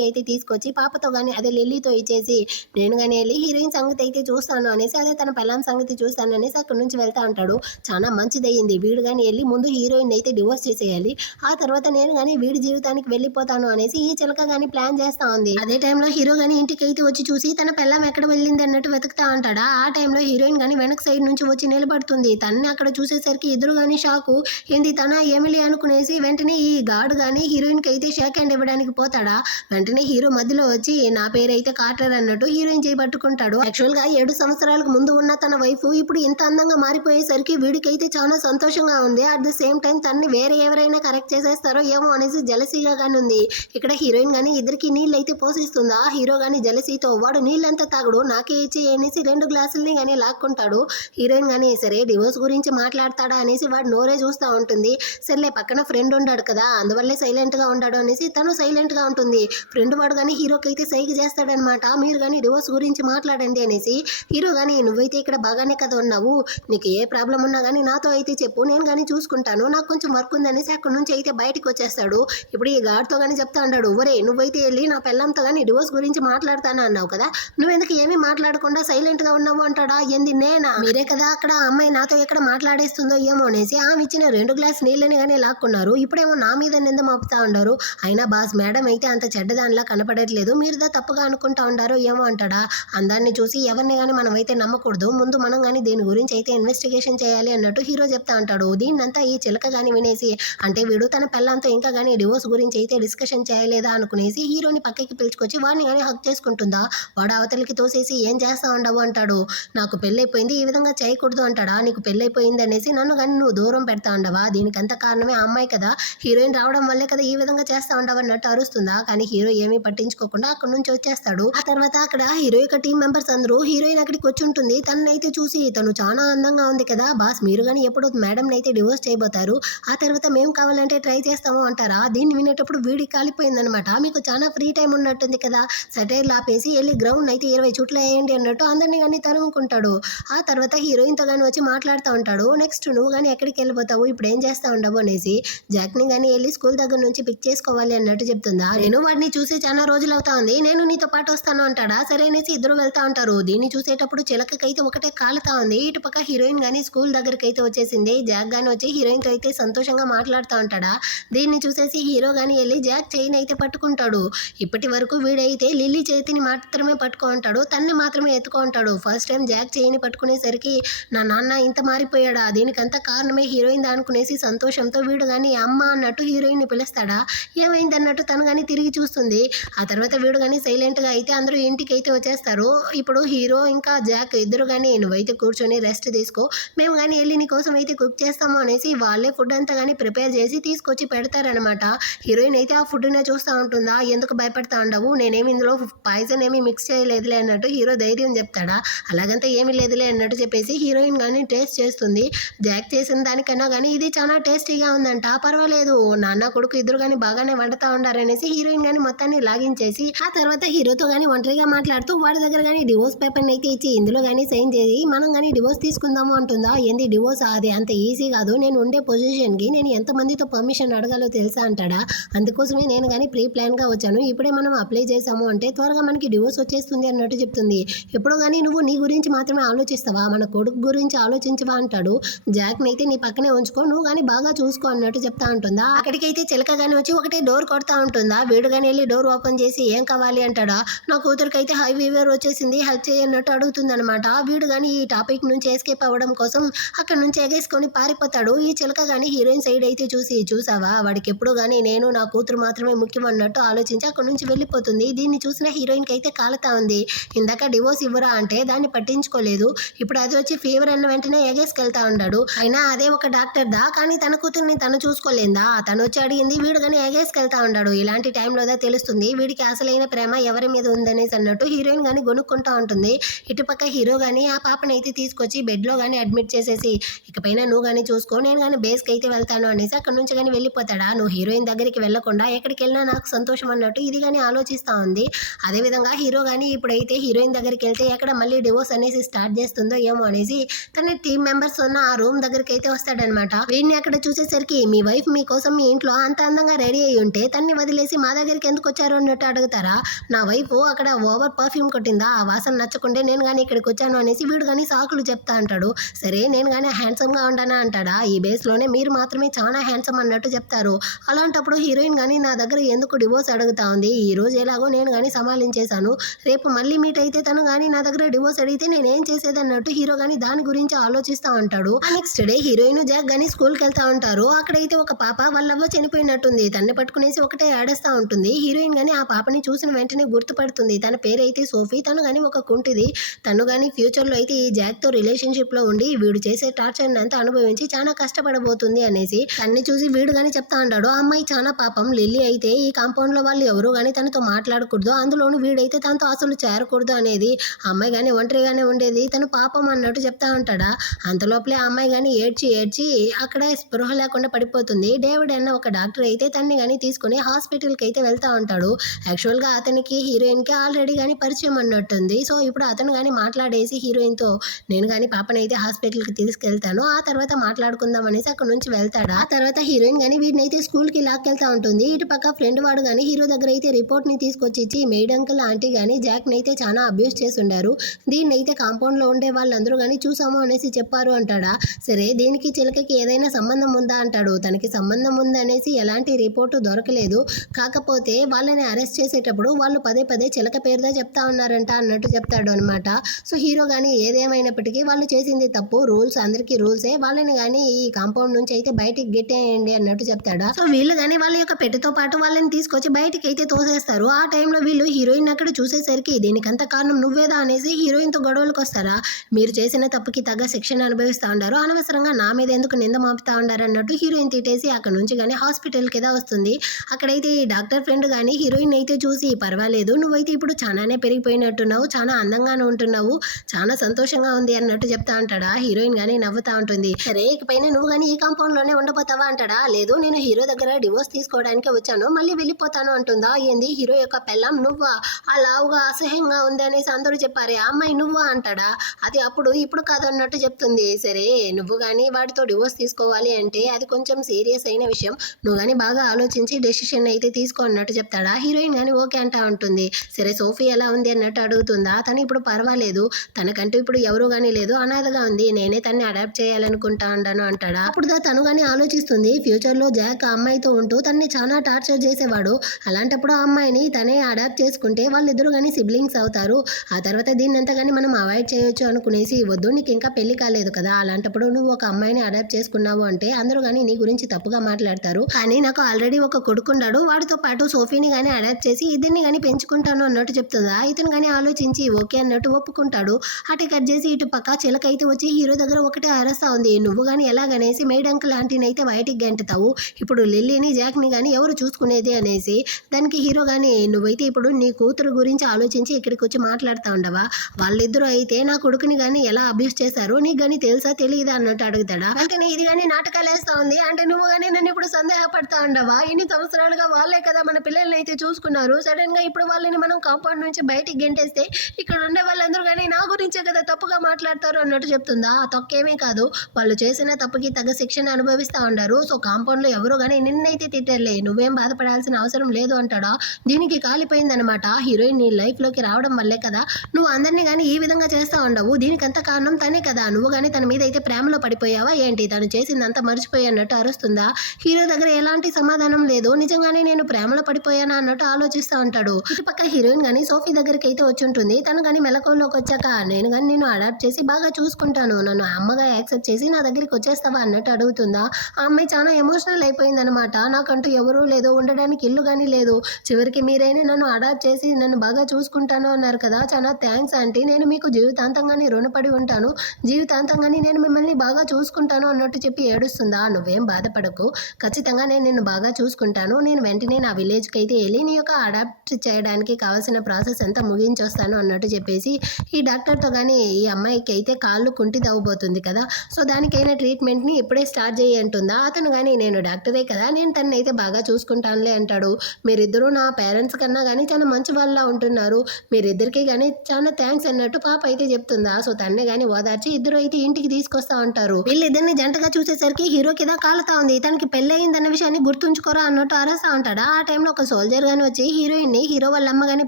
అయితే తీసుకొచ్చి పాపతో కానీ అదే లిల్లీతో ఇచ్చేసి నేను కానీ వెళ్ళి హీరోయిన్ సంగతి అయితే చూస్తాను అనేసి అదే తన పెళ్ళాం సంగతి చూస్తాను అనేసి అక్కడి నుంచి వెళ్తా ఉంటాడు. చాలా మంచిదయ్యింది, వీడు కానీ వెళ్ళి ముందు హీరోయిన్ అయితే డివోర్స్ చేసేయాలి, ఆ తర్వాత నేను కానీ వీడి జీవితానికి వెళ్ళిపోతాను అనేసి ఈ చిలక కానీ ప్లాన్ చేస్తా ఉంది. అదే టైంలో హీరో కానీ ఇంటికి అయితే వచ్చి చూసి తన పెళ్ళాం ఎక్కడ వెళ్ళింది అన్నట్టు వెతుకుతా ఉంటాడా. ఆ టైంలో హీరోయిన్ కానీ వెనక సైడ్ నుంచి వచ్చి నిలబడుతుంది. తన్ని అక్కడ చూసేసరికి ఇద్దరు కానీ షాకు, ఏంది తన ఎమిలీ అనుకునేసి వెంటనే ఈ గార్డు కానీ హీరోయిన్కి అయితే షేక్ హ్యాండ్ ఇవ్వడానికి పోతాడా. వెంటనే హీరో మధ్యలో వచ్చి నా పేరైతే కార్టర్ అన్నట్టు హీరోయిన్ చేపట్టుకుంటాడు. యాక్చువల్ గా 7 సంవత్సరాలకు ముందు ఉన్న తన వైఫ్ ఇప్పుడు ఇంత అందంగా మారిపోయేసరికి వీడికైతే చాలా సంతోషంగా ఉంది. అట్ ద సేమ్ టైం తన్ని వేరే ఎవరైనా కరెక్ట్ చేసేస్తారో ఏమో అనేసి జలసీగా కానీ ఉంది. ఇక్కడ హీరోయిన్ కానీ ఇద్దరికి నీళ్ళు అయితే పోషిస్తుందా. హీరో కానీ జలసీతో వాడు నీళ్ళంతా తాగుడు నాకే ఇచ్చి అనేసి 2 గ్లాసుల్ని కానీ లాక్కుంటాడు. హీరోయిన్ కానీ సరే డివోర్స్ గురించి మాట్లాడతాడా అనేసి వాడు నోరే చూస్తూ ఉంటుంది. సర్లే పక్కన ఫ్రెండ్ ఉన్నాడు కదా అందువల్లే సైలెంట్ గా ఉన్నాడు అనేసి తను సైలెంట్ గా ఉంటుంది. ఫ్రెండ్ వాడు కానీ హీరోకి అయితే సైకి చేస్తాడనమాట, మీరు కానీ డివోర్స్ గురించి మాట్లాడండి అనేసి. హీరో కానీ నువ్వైతే ఇక్కడ బాగానే కదా ఉన్నావు, నీకు ఏ ప్రాబ్లం ఉన్నా కానీ నాతో అయితే చెప్పు నేను కానీ చూసుకుంటాను, నాకు కొంచెం వర్క్ ఉందనేసి అక్కడి నుంచి అయితే బయటకు వచ్చేస్తాడు. ఇప్పుడు ఈ గార్డ్తో కానీ చెప్తా ఉంటాడు, ఒరే నువ్వైతే వెళ్ళి నా పెళ్ళంతో కానీ డివోర్స్ గురించి మాట్లాడతాను అన్నావు కదా, నువ్వెందుకు ఏమీ మాట్లాడకుండా సైలెంట్ గా ఉన్నావు అంటాడా. ఏంది నేనా, మీరే కదా అక్కడ అమ్మాయి నాతో ఎక్కడ మాట్లాడేస్తుందో ఏమో అనేసి ఆమె ఇచ్చిన 2 గ్లాస్ నీళ్ళని కానీ లాక్కున్నారు. ఇప్పుడేమో నా మీద నింద మోపుతా ఉన్నారు. అయినా బాస్ మేడం అయితే అంత చెడ్డదానిలా కనపడట్లేదు, మీరుదా తప్పుగా అనుకుంటా ఉండారో ఏమో అంటాడా. అందాన్ని చూసి ఎవరిని కానీ మనం అయితే నమ్మకూడదు, ముందు మనం కానీ దీని గురించి అయితే ఇన్వెస్టిగేషన్ చేయాలి అన్నట్టు హీరో చెప్తా ఉంటాడు. దీన్నంతా ఈ చిలక కానీ వినేసి అంటే వీడు తన పెళ్ళంతో ఇంకా కానీ డివోర్స్ గురించి అయితే డిస్కషన్ చేయలేదా అనుకునేసి హీరోని పక్కకి పిలుచుకొచ్చి వాడిని కానీ హక్ చేసుకుంటుందా. వాడు అవతలికి తోసేసి ఏం చేస్తా ఉండవు అంటాడు. నాకు పెళ్ళైపోయింది ఈ విధంగా చేయకూడదు అంటాడా. నీకు పెళ్ళైపోయింది అనేసి నన్ను కానీ నువ్వు దూరం పెడతా ఉండవా, దీనికంత కారణమే ఆ అమ్మాయి కదా, హీరోయిన్ రావడం వల్లే కదా ఈ విధంగా చేస్తా ఉండవు అన్నట్టు అరుస్తుందా. కానీ హీరో ఏమీ పట్టించుకోకుండా అక్కడి నుంచి వచ్చేస్తాడు. ఆ తర్వాత అక్కడ హీరో యొక్క టీం మెంబర్స్ అందరూ హీరోయిన్ అక్కడికి వచ్చి ఉంటుంది. తనైతే చూసి తను చాలా అందంగా ఉంది కదా బాస్, మీరు కానీ ఎప్పుడు మేడం అయితే డివోర్స్ చేయబోతారు, ఆ తర్వాత మేము కావాలంటే ట్రై చేస్తాము అంటారా. దీన్ని వినేటప్పుడు వీడి కాలిపోయిందనమాట. మీకు చాలా ఫ్రీ టైం ఉన్నట్టుంది కదా, సెటైర్లు ఆపేసి వెళ్ళి గ్రౌండ్ అయితే 20 చుట్లు వేయండి అన్నట్టు అందరినీ కానీ తరుముకుంటాడు. ఆ తర్వాత హీరోయిన్తో కానీ వచ్చి మాట్లాడుతూ ఉంటాడు. నెక్స్ట్ నువ్వు కానీ ఎక్కడికి వెళ్ళిపోతావు, ఇప్పుడు ఏం చేస్తా ఉండవు అనేసి. జాక్ని కానీ వెళ్ళి స్కూల్ దగ్గర నుంచి పిక్ చేసుకోవాలి అన్నట్టు చెప్తుందా. నేను వాడిని చూసి చాలా రోజులు అవుతా ఉంది, నేను నీతో పాటు వస్తాను అంటాడా. సరే అనేసి ఇద్దరు వెళ్తా ఉంటారు. దీన్ని చూసేటప్పుడు చిలకకైతే ఒకటే కాలుతా ఉంది. ఇటు పక్క హీరోయిన్ కానీ స్కూల్ దగ్గరికి అయితే వచ్చేసింది. జాక్ గాని వచ్చి హీరోయిన్తో అయితే సంతోషంగా మాట్లాడుతూ ఉంటాడా. దీన్ని చూసేసి హీరో కానీ వెళ్ళి జాక్ చైన్ అయితే పట్టుకుంటాడు. ఇప్పటి వరకు వీడైతే లిల్లీ చేతిని మాత్రమే పట్టుకో ఉంటాడు, తన్ని మాత్రమే ఎత్తుకో ఉంటాడు. ఫస్ట్ టైం జాక్ చేయిని పట్టుకునేసరికి నా నాన్న ఇంత మారిపోయాడా, దీనికంతా కారణమే హీరోయిన్ అనుకునేసి సంతోషంతో వీడు కానీ అమ్మ అన్నట్టు హీరోయిన్ వదిలేస్తాడా, ఏమైంది అన్నట్టు తను కానీ తిరిగి చూస్తుంది. ఆ తర్వాత వీడు కానీ సైలెంట్గా అయితే అందరూ ఇంటికి అయితే వచ్చేస్తారు. ఇప్పుడు హీరో ఇంకా జాక్ ఇద్దరు కానీ నువ్వైతే కూర్చొని రెస్ట్ తీసుకో, మేము కానీ వెళ్ళి నీ కోసం అయితే కుక్ చేస్తాము అనేసి వాళ్ళే ఫుడ్ అంతా కానీ ప్రిపేర్ చేసి తీసుకొచ్చి పెడతారనమాట. హీరోయిన్ అయితే ఆ ఫుడ్నే చూస్తూ ఉంటుందా, ఎందుకు భయపడతా ఉండవు, నేనేమి ఇందులో పాయిజన్ ఏమి మిక్స్ చేయలేదులే అన్నట్టు హీరో ధైర్యం చెప్తాడా. అలాగంతా ఏమీ లేదులే అన్నట్టు చెప్పేసి హీరోయిన్ కానీ టేస్ట్ చేస్తుంది. జాక్ చేసిన దానికన్నా కానీ ఇది చాలా టేస్టీగా ఉందంట, పర్వాలేదు నాన్న కొడుకు ఇద్దరు కానీ బాగానే వండుతా ఉండారనేసి హీరోయిన్ కానీ మొత్తాన్ని లాగించేసి ఆ తర్వాత హీరోతో కానీ ఒంటరిగా మాట్లాడుతూ వాడి దగ్గర కానీ డివోర్స్ పేపర్ని అయితే ఇచ్చి ఇందులో కానీ సైన్ చేసి మనం కానీ డివోర్స్ తీసుకుందాము అంటుందా. ఏంది డివోర్స్, అది అంత ఈజీ కాదు, నేను ఉండే పొజిషన్కి నేను ఎంతమందితో పర్మిషన్ అడగాలో తెలుసా అంటాడా. అందుకోసమే నేను కానీ ప్రీ ప్లాన్గా వచ్చాను, ఇప్పుడే మనం అప్లై చేసాము అంటే త్వరగా మనకి డివోర్స్ వచ్చేస్తుంది అన్నట్టు చెప్తుంది. ఎప్పుడు కానీ నువ్వు నీ గురించి మాత్రమే ఆలోచిస్తావా, మన కొడుకు గురించి ఆలోచించవా అంటాడు. జాక్ని అయితే నీ పక్కనే ఉంచుకో, నువ్వు కానీ బాగా చూసుకో అన్నట్టు చెప్తా ఉంటుందా. అక్కడికైతే చిలక కానీ వచ్చి ఒకటే డోర్ కొడతా ఉంటుందా. వీడు కానీ వెళ్ళి డోర్ ఓపెన్ చేసి ఏం కావాలి అంటాడా. నా కూతురికి అయితే హై ఫీవర్ వచ్చేసింది, హెల్ప్ చేయన్నట్టు అడుగుతుంది అనమాట. వీడు కానీ ఈ టాపిక్ నుంచి ఎస్కేప్ అవ్వడం కోసం అక్కడ నుంచి ఎగేసుకొని పారిపోతాడు. ఈ చిలక కానీ హీరోయిన్ సైడ్ అయితే చూసావా, వాడికి ఎప్పుడు కానీ నేను నా కూతురు మాత్రమే ముఖ్యం అన్నట్టు ఆలోచించి అక్కడ నుంచి వెళ్ళిపోతుంది. దీన్ని చూసిన హీరోయిన్కి అయితే కాలుతా ఉంది. ఇందాక డివోర్స్ ఇవ్వరా అంటే దాన్ని పట్టించుకోలేదు, ఇప్పుడు అది వచ్చి ఫీవర్ అన్న వెంటనే ఎగేసుకెళ్తా ఉన్నాడు. అయినా అదే ఒక డాక్టర్ దా, కానీ తన కూతుర్ని తను చూసుకోలేదా, తను వచ్చి అడిగింది, వీడు కానీ ఎగేసుకెళ్తా ఉన్నాడు. ఇలాంటి టైంలోదా తెలుస్తుంది వీడికి అసలైన ప్రేమ ఎవరి మీద ఉందనేసి అన్నట్టు హీరోయిన్ కానీ గొనుక్కుంటా ఉంటుంది. ఇటుపక్క హీరో కానీ ఆ పాపని అయితే తీసుకొచ్చి బెడ్లో కానీ అడ్మిట్ చేసేసి ఇకపైన నువ్వు కానీ చూసుకో, నేను కానీ బేస్కి అయితే వెళ్తాను అనేసి అక్కడ నుంచి కానీ వెళ్ళిపోతాడా. నువ్వు హీరోయిన్ దగ్గరికి వెళ్ళకుండా ఎక్కడికి వెళ్ళినా నాకు సంతోషం అన్నట్టు ఇది కానీ ఆలోచిస్తూ ఉంది. అదేవిధంగా హీరో కానీ ఇప్పుడైతే హీరోయిన్ దగ్గరికి వెళ్తే ఎక్కడ మళ్ళీ డివోర్స్ అనేసి స్టార్ట్ చేస్తుందో ఏమో అనేసి తన టీం మెంబర్స్ ఉన్న ఆ రూమ్ దగ్గరికి అయితే వస్తాడనమాట. వీడిని అక్కడ చూసేసరికి మీ వైఫ్ మీకోసం మీ ఇంట్లో అంత అందంగా రెడీ అయ్యి ఉంటే తన్ని వదిలేసి మా దగ్గరికి ఎందుకు వచ్చారు అన్నట్టు అడుగుతారా. నా వైఫ్ అక్కడ ఓవర్ పర్ఫ్యూమ్ కొట్టిందా, ఆ వాసన నచ్చకుంటే నేను కానీ ఇక్కడికి వచ్చాను అనేసి వీడు కానీ సాకులు చెప్తా అంటాడు. సరే నేను కానీ హ్యాండ్సమ్గా ఉంటానా అంటాడా. ఈ బేస్లోనే మీరు మాత్రమే చాలా హ్యాండ్సమ్ అన్నట్టు చెప్తారు. అలాంటప్పుడు హీరోయిన్ కానీ నా దగ్గర ఎందుకు డివోర్స్ అడుగుతా ఉంది, ఈ రోజు ఎలాగో నేను కానీ సమాలించేశాను, రేపు మళ్ళీ మీట్ అయితే తను కానీ నా దగ్గర డివోర్స్ అడిగితే నేనేం చేసేది అన్నట్టు హీరో కానీ దాని గురించి ఆలోచిస్తూ ఉంటాడు. నెక్స్ట్ డే హీరోయిన్ జాక్ కానీ స్కూల్కి వెళ్తా ఉంటారు. అక్కడైతే ఒక పాప వాళ్ళవ్వ చనిపోయినట్టుంది, తన్ని పట్టుకునేసి ఒకటే ఆడేస్తూ ఉంటుంది. హీరోయిన్ కానీ ఆ పాపని చూసిన వెంటనే గుర్తుపడుతుంది, తన పేరైతే సోఫీ, తను కానీ ఒక కుంటిది, తను కానీ ఫ్యూచర్లో అయితే ఈ జాక్తో రిలేషన్షిప్లో ఉండి వీడు చేసే టార్చర్ అంతా అనుభవించి చాలా కష్టపడబోతుంది అనేసి తన్ని చూసి వీడు కానీ చెప్తా ఉంటాడు. ఆ అమ్మాయి చాలా పాపం, లిల్లీ అయితే ఈ కాంపౌండ్లో వాళ్ళు ఎవరు కానీ తనతో మాట్లాడకూడదు, అందులోనూ వీడైతే తనతో అసలు చేరకూడదు అనేది, ఆ అమ్మాయి కానీ ఒంటరిగానే ఉండేది, తను పాపం అన్నట్టు చెప్తా ఉంటాడా. అంతలోపలే ఆ అమ్మాయి కానీ ఏడ్చి అక్కడ స్పృహ లేకుండా పడిపోతుంది. డేవిడ్ అన్న ఒక డాక్టర్ అయితే తన్ని కానీ తీసుకుని హాస్పిటల్కి అయితే వెళ్తా ఉంటాడు. యాక్చువల్గా అతనికి హీరోయిన్కి ఆల్రెడీ కానీ పరిచయం అన్నట్టుంది. సో ఇప్పుడు అతను కానీ మాట్లాడేసి హీరోయిన్తో నేను కానీ పాపనైతే హాస్పిటల్కి తీసుకెళ్తాను, ఆ తర్వాత మాట్లాడుకుందాం అనేసి అక్కడ నుంచి వెళ్తాడు. ఆ తర్వాత హీరోయిన్ కానీ వీడిని అయితే స్కూల్కి లాక్కెళ్తా ఉంటుంది. ఇటు పక్క ఫ్రెండ్ వాడు కానీ హీరో దగ్గర అయితే రిపోర్ట్ని తీసుకొచ్చి ఇచ్చి మెయిడ్ అంకుల్ ఆంటీ కానీ జాక్ని అయితే చాలా అబ్యూస్ చేసి ఉండారు, దీన్ని అయితే కాంపౌండ్లో ఉండే వాళ్ళందరూ కానీ చూసాము అనేసి చెప్పారు అంటాడా. సరే దీనికి చిలకకి ఏదైనా సంబంధం ఉందా అంటాడు. తనకి సంబంధం ఉందనేసి ఎలాంటి రిపోర్టు దొరకలేదు, కాకపోతే వాళ్ళని అరెస్ట్ చేసేటప్పుడు వాళ్ళు పదే చిలక పేరుదా చెప్తా ఉన్నారంట అన్నట్టు చెప్తాడు అనమాట. సో హీరో కానీ ఏదేమైనప్పటికీ వాళ్ళు చేసింది తప్పు, రూల్స్ అందరికీ రూల్సే, వాళ్ళని కానీ ఈ కాంపౌండ్ నుంచి అయితే బయటికి గెట్టేయండి అన్నట్టు చెప్తాడా. సో వీళ్ళు కానీ వాళ్ళ యొక్క పెట్టెతో పాటు వాళ్ళని తీసుకొచ్చి బయటికి అయితే తోసేస్తారు. ఆ టైంలో వీళ్ళు హీరోయిన్ అక్కడ చూసేసరికి దీనికంత కారణం నువ్వేదా అనేసి హీరోయిన్తో గొడవలకు వస్తారా. మీరు చేసిన తప్పుకి తగ్గ శిక్షణ అనుభవిస్తూ ఉండారు, అనవసరంగా నా మీద ఎందుకు నింద మాపుతా ఉండారు అన్నట్టు హీరోయిన్ తిట్టేసి అక్కడ నుంచి కానీ హాస్పిటల్కి ఏదో వస్తుంది. అక్కడైతే ఈ డాక్టర్ ఫ్రెండ్ కానీ హీరోయిన్ అయితే చూసి పర్వాలేదు నువ్వైతే ఇప్పుడు చాలానే పెరిగిపోయినట్టున్నావు, చాలా అందంగానే ఉంటున్నావు, చాలా సంతోషంగా ఉంది అన్నట్టు చెప్తా అంటాడా. హీరోయిన్ కానీ నవ్వుతా ఉంటుంది. సరే ఇకపైన నువ్వు కానీ ఈ కాంపౌండ్లోనే ఉండబోతావా అంటాడా. లేదు నేను హీరో దగ్గర డివోర్స్ తీసుకోవడానికి వచ్చాను, మళ్ళీ వెళ్ళిపోతాను అంటుందా. ఏంది హీరో యొక్క పెళ్ళాం నువ్వా, ఆ లావుగా అసహ్యంగా ఉంది అనేసి అందరూ చెప్పారే, ఆ అమ్మాయి నువ్వా అంటాడా. అది అప్పుడు ఇప్పుడు కాదు అన్నట్టు చెప్తుంది. సరే నువ్వు కానీ వాడితో డివోర్స్ తీసుకోవాలి అంటే అది కొంచెం సీరియస్ అయిన విషయం, నువ్వు కానీ బాగా ఆలోచించి డెసిషన్ అయితే తీసుకో అన్నట్టు చెప్తాడా. హీరోయిన్ కానీ ఓకే అంటా ఉంటుంది. సరే సోఫీ ఎలా ఉంది అన్నట్టు అడుగుతుందా. తను ఇప్పుడు పర్వాలేదు, తనకంటూ ఇప్పుడు ఎవరు కానీ లేదు, అనాథగా ఉంది, నేనే తన్ని అడాప్ట్ చేయాలనుకుంటా ఉంటాను అంటాడా. అప్పుడు తను కానీ ఆలోచిస్తుంది, ఫ్యూచర్లో జాక్ ఆ అమ్మాయితో ఉంటూ తన్ని చాలా టార్చర్ చేసేవాడు, అలాంటప్పుడు ఆ అమ్మాయిని తనే అడాప్ట్ చేసుకుంటే వాళ్ళిద్దరు కానీ సిబ్లింగ్స్ అవుతారు, ఆ తర్వాత దీన్నంతా కానీ మనం అవాయిడ్ చేయొచ్చు అనుకునేసి వద్దు నీకు ఇంకా పెళ్లి కాలేదు కదా, అలాంటప్పుడు నువ్వు ఒక అమ్మాయిని అడాప్ట్ చేసుకున్నావు అంటే అందరూ కానీ నీ గురించి తప్పుగా మాట్లాడతారు, కానీ నాకు ఆల్రెడీ ఒక కొడుకున్నాడు, వాడితో పాటు సోఫీని కానీ అడాప్ట్ చేసి ఇద్దరిని కానీ పెంచుకుంటాను అన్నట్టు చెప్తుందా. ఇతను కానీ ఆలోచించి ఓకే అన్నట్టు ఒప్పుకుంటాడు. అటు కట్ చేసి ఇటు పక్క చిలక అయితే వచ్చి హీరో దగ్గర ఒకటే అరస్తా ఉంది. నువ్వు కానీ ఎలాగనేసి మేడ్ అంకుల్ ఆంటీని అయితే బయటికి గంటుతావు, ఇప్పుడు లిల్లీని జాక్ని కానీ ఎవరు చూసుకునేది అనేసి. దానికి హీరో కానీ నువ్వైతే ఇప్పుడు నీ కూతురు గురించి ఆలోచించి ఇక్కడికి వచ్చి మాట్లాడుతూ ఉండవా, వాళ్ళిద్దరూ అయితే నా కొడుకుని కానీ ఎలా అబ్యూస్ చేశారో నీకు కానీ తెలుసా తెలియదా అన్నట్టు అడుగుతాడా. అంటే ఇది కానీ నాటకాలు వేస్తా ఉంది, అంటే నువ్వు కానీ నన్ను ఇప్పుడు సందేహపడతా ఉండవా, ఇన్ని సంవత్సరాలుగా వాళ్ళే కదా మన పిల్లల్ని అయితే చూసుకున్నారు, సడన్ గా ఇప్పుడు వాళ్ళని మనం కాంపౌండ్ నుంచి బయటికి గెంటేస్తే ఇక్కడ ఉండే వాళ్ళందరూ కానీ నా గురించే కదా తప్పుగా మాట్లాడతారు అన్నట్టు చెప్తుందా. ఆ తొక్కేమీ కాదు, వాళ్ళు చేసిన తప్పుకి తగ్గ శిక్షణ అనుభవిస్తూ ఉండారు. సో కాంపౌండ్ లో ఎవరు కానీ నిన్నైతే తిట్టర్లే, నువ్వేం బాధపడాల్సిన అవసరం లేదు అంటాడా. దీనికి కాలిపోయిందనమాట. హీరోయిన్ నీ లైఫ్ లోకి రావడం వల్లే కదా నువ్వు అందరినీ కానీ ఈ విధంగా చేస్తూ ఉండవు, దీనికంత కారణం తనే కదా, నువ్వు కానీ తన మీద అయితే ప్రేమలో పడిపోయావా ఏంటి, తను చేసిందంతా మర్చిపోయాన్నట్టు అరుస్తుందా. హీరో దగ్గర ఎలాంటి సమాధానం లేదు, నిజంగానే నేను ప్రేమలో పడిపోయానా అన్నట్టు ఆలోచిస్తూ ఉంటాడు. ఇటు పక్క హీరోయిన్ కానీ సోఫీ దగ్గరికి అయితే వచ్చి ఉంటుంది. తను కానీ మెలకువలోకి వచ్చాక నేను కానీ నేను అడాప్ట్ చేసి బాగా చూసుకుంటాను, నన్ను అమ్మగా యాక్సెప్ట్ చేసి నా దగ్గరికి వచ్చేస్తావా అన్నట్టు అడుగుతుందా. ఆ అమ్మాయి చాలా ఎమోషనల్ అయిపోయిందనమాట. నాకంటూ ఎవరూ లేదు, ఉండడానికి ఇల్లు కానీ లేదు, చివరికి మీరైనా నన్ను అడాప్ట్ చేసి నన్ను బాగా చూసుకుంటాను అన్నారు కదా, చాలా థ్యాంక్స్ ఆంటీ, నేను మీకు జీవితాంతంగానే రుణపడి ఉంటాను, జీవితాంతంగానే నేను మిమ్మల్ని బాగా చూసుకుంటాను అన్నట్టు చెప్పి ఏడుస్తుందా. నువ్వేం బాధపడకు, ఖచ్చితంగా నేను నిన్ను బాగా చూసుకుంటాను, నేను వెంటనే నా విలేజ్కి అయితే వెళ్ళి నీ యొక్క అడాప్ట్ చేయడానికి కావాల్సిన ప్రాసెస్ అంతా ముగించొస్తాను అన్నట్టు చెప్పేసి ఈ డాక్టర్తో కానీ ఈ అమ్మాయికి అయితే కాళ్ళు కుంటి తవ్వబోతుంది కదా, సో దానికైనా ట్రీట్మెంట్ని ఇప్పుడే స్టార్ట్ చేయి అంటుందా. అతను కానీ నేను డాక్టరే కదా, నేను తనని అయితే బాగా చూసుకుంటానులే అంటాడు. మీరిద్దరూ నా పేరెంట్స్ కన్నా కానీ చాలా మంచి వాళ్ళ ఉంటున్నారు, మీరిద్దరికి కానీ చాలా థ్యాంక్స్ అన్నట్టు పాప అయితే చెప్తుందా. సో తన్నే కానీ ఓదార్చి ఇద్దరు అయితే ఇంటికి తీసుకొస్తా ఉంటారు. వీళ్ళిద్దరిని జంటగా చూసేసరికి హీరోకి ఏదో కాలుతా ఉంది, తనకి పెళ్ళయిందన్న విషయాన్ని గుర్తుంచుకోరా అన్నట్టు అరస్తా ఉంటాడా. ఆ టైంలో ఒక సోల్జర్ గాని వచ్చి హీరోయిన్ ని హీరో వాళ్ళ అమ్మ గానీ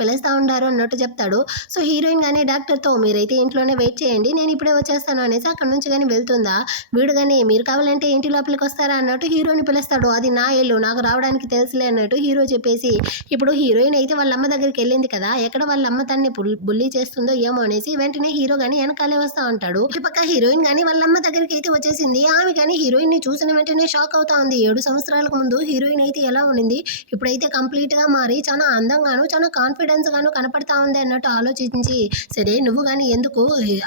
పిలుస్తా ఉంటారు అన్నట్టు చెప్తాడు. సో హీరోయిన్ గానీ డాక్టర్తో మీరైతే ఇంట్లోనే వెయిట్ చేయండి, నేను ఇప్పుడే వచ్చేస్తాను అనేసి అక్కడ నుంచి కానీ వెళ్తుందా. వీడు కానీ మీరు కావాలంటే ఇంటి లోపలికి వస్తారా అన్నట్టు హీరోని పిలుస్తాడు. అది నా ఇల్లు, నాకు రావడానికి తెలుసులే అన్నట్టు హీరో చెప్పేసి ఇప్పుడు హీరోయిన్ అయితే వాళ్ళ అమ్మ దగ్గరికి వెళ్ళింది కదా, ఎక్కడ వాళ్ళ అమ్మ తన్ని బుల్లి చేస్తుందో ఏమో అనేసి వెంటనే హీరో గానీ వెనకాలే వస్తా ఉంటాడు. ఇటుపక్క హీరోయిన్ గానీ వాళ్ళ అమ్మ దగ్గరికి అయితే వచ్చేసింది. ఆమె కానీ హీరోయిన్ ని చూసిన వెంటనే షాక్ అవుతా ఉంది. 7 సంవత్సరాలకు ముందు హీరోయిన్ అయితే ఎలా ఉండింది, ఇప్పుడైతే కంప్లీట్ గా మారి చాలా అందంగాను చాలా కాన్ఫిడెన్స్ గాను కనపడతా ఉంది అన్నట్టు ఆలోచించి, సరే నువ్వు కానీ ఎందుకు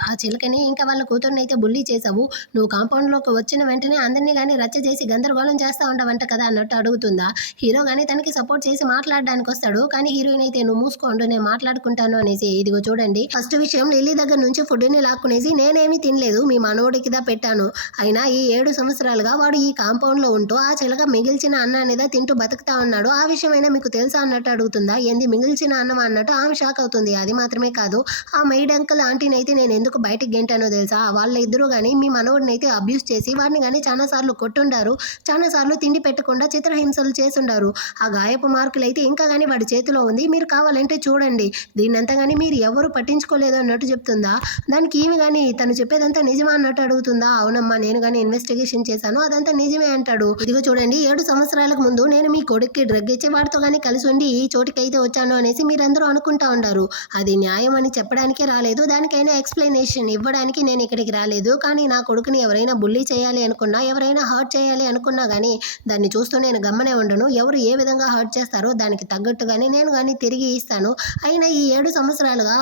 ఆ చిలకని ఇంకా వాళ్ళ కూతురుని అయితే బుల్లి చేసావు, నువ్వు కాంపౌండ్ లోకి వచ్చిన వెంటనే అందరినీ కానీ రచ్చ చేసి గందరగోళం చేస్తా ఉండవంట కదా అన్నట్టు అడుగుతుందా. హీరో కానీ తనకి సపోర్ట్ చేసి మాట్లాడడానికి వస్తాడు. కానీ హీరోయిన్ అయితే నువ్వు మూసుకోండు నేను మాట్లాడుకుంటాను అనేసి, ఇదిగో చూడండి ఫస్ట్ విషయం లిల్లీ దగ్గర నుంచి ఫుడ్ ని లాక్కునేసి నేనేమీ తినలేదు, మీ మనవడికిదా పెట్టాను, అయినా ఈ 7 సంవత్సరాలుగా వాడు ఈ కాంపౌండ్ లో ఉంటూ ఆ చిలక మిగిల్చిన అన్నాన్నిదా తింటూ బతుకుతా ఉన్నాడు, ఆ విషయమైనా మీకు తెలుసా అన్నట్టు అడుగుతుందా. ఏంది మిగిల్చిన అన్నం అన్నట్టు ఆమె షాక్ అవుతుంది. అది మాత్రమే కాదు, ఆ మెయిడ్ అంకుల్ ఆంటీని అయితే నేను ఎందుకు బయటికి గెంటానో తెలుసా, వాళ్ళ ఇద్దరు కానీ మీ మనవడిని అయితే అబ్యూస్ చేసి వాడిని కానీ చాలా సార్లు కొట్టుండారు, చాలా సార్లు తిండి పెట్టకుండా చిత్రహింసలు చేసుండారు, ఆ గాయపు మార్కులు అయితే ఇంకా కానీ వాడి చేతిలో ఉంది, మీరు కావాలంటే చూడండి, దీన్నంతా కానీ మీరు ఎవరు పట్టించుకోలేదు అన్నట్టు చెప్తుందా. దానికి ఈమె కానీ తను చెప్పేదంతా నిజమా అన్నట్టు అడుగుతుందా. అవునమ్మా నేను కానీ ఇన్వెస్టిగేషన్ చేశాను, అదంతా నిజమే అంటాడు. ఇదిగో చూడండి 7 సంవత్సరాలకు ముందు నేను మీ కొడుక్కి డ్రగ్ ఇచ్చి వాడితో కానీ కలిసి ఉండి ఈ చోటికి అయితే వచ్చాను అనేసి మీరందరూ అనుకుంటా ఉన్నారు, అది న్యాయం అని చెప్పడానికే రాలేదు, దానికైనా ఎక్స్ప్లెనేషన్ ఇవ్వడానికి నేను ఇక్కడికి రాలేదు. కానీ నా కొడుకుని ఎవరైనా బుల్లీ చేయాలి అనుకున్నా, ఎవరైనా హర్ట్ చేయాలి అనుకున్నా కానీ దాన్ని చూస్తూ నేను గమ్మనే ఉండను, ఎవరు ఏ విధంగా హర్ట్ చేస్తారో దానికి తగ్గట్టుగానే నేను కానీ తిరిగి ఇస్తాను. అయినా ఈ 7 సంవత్సరాలుగా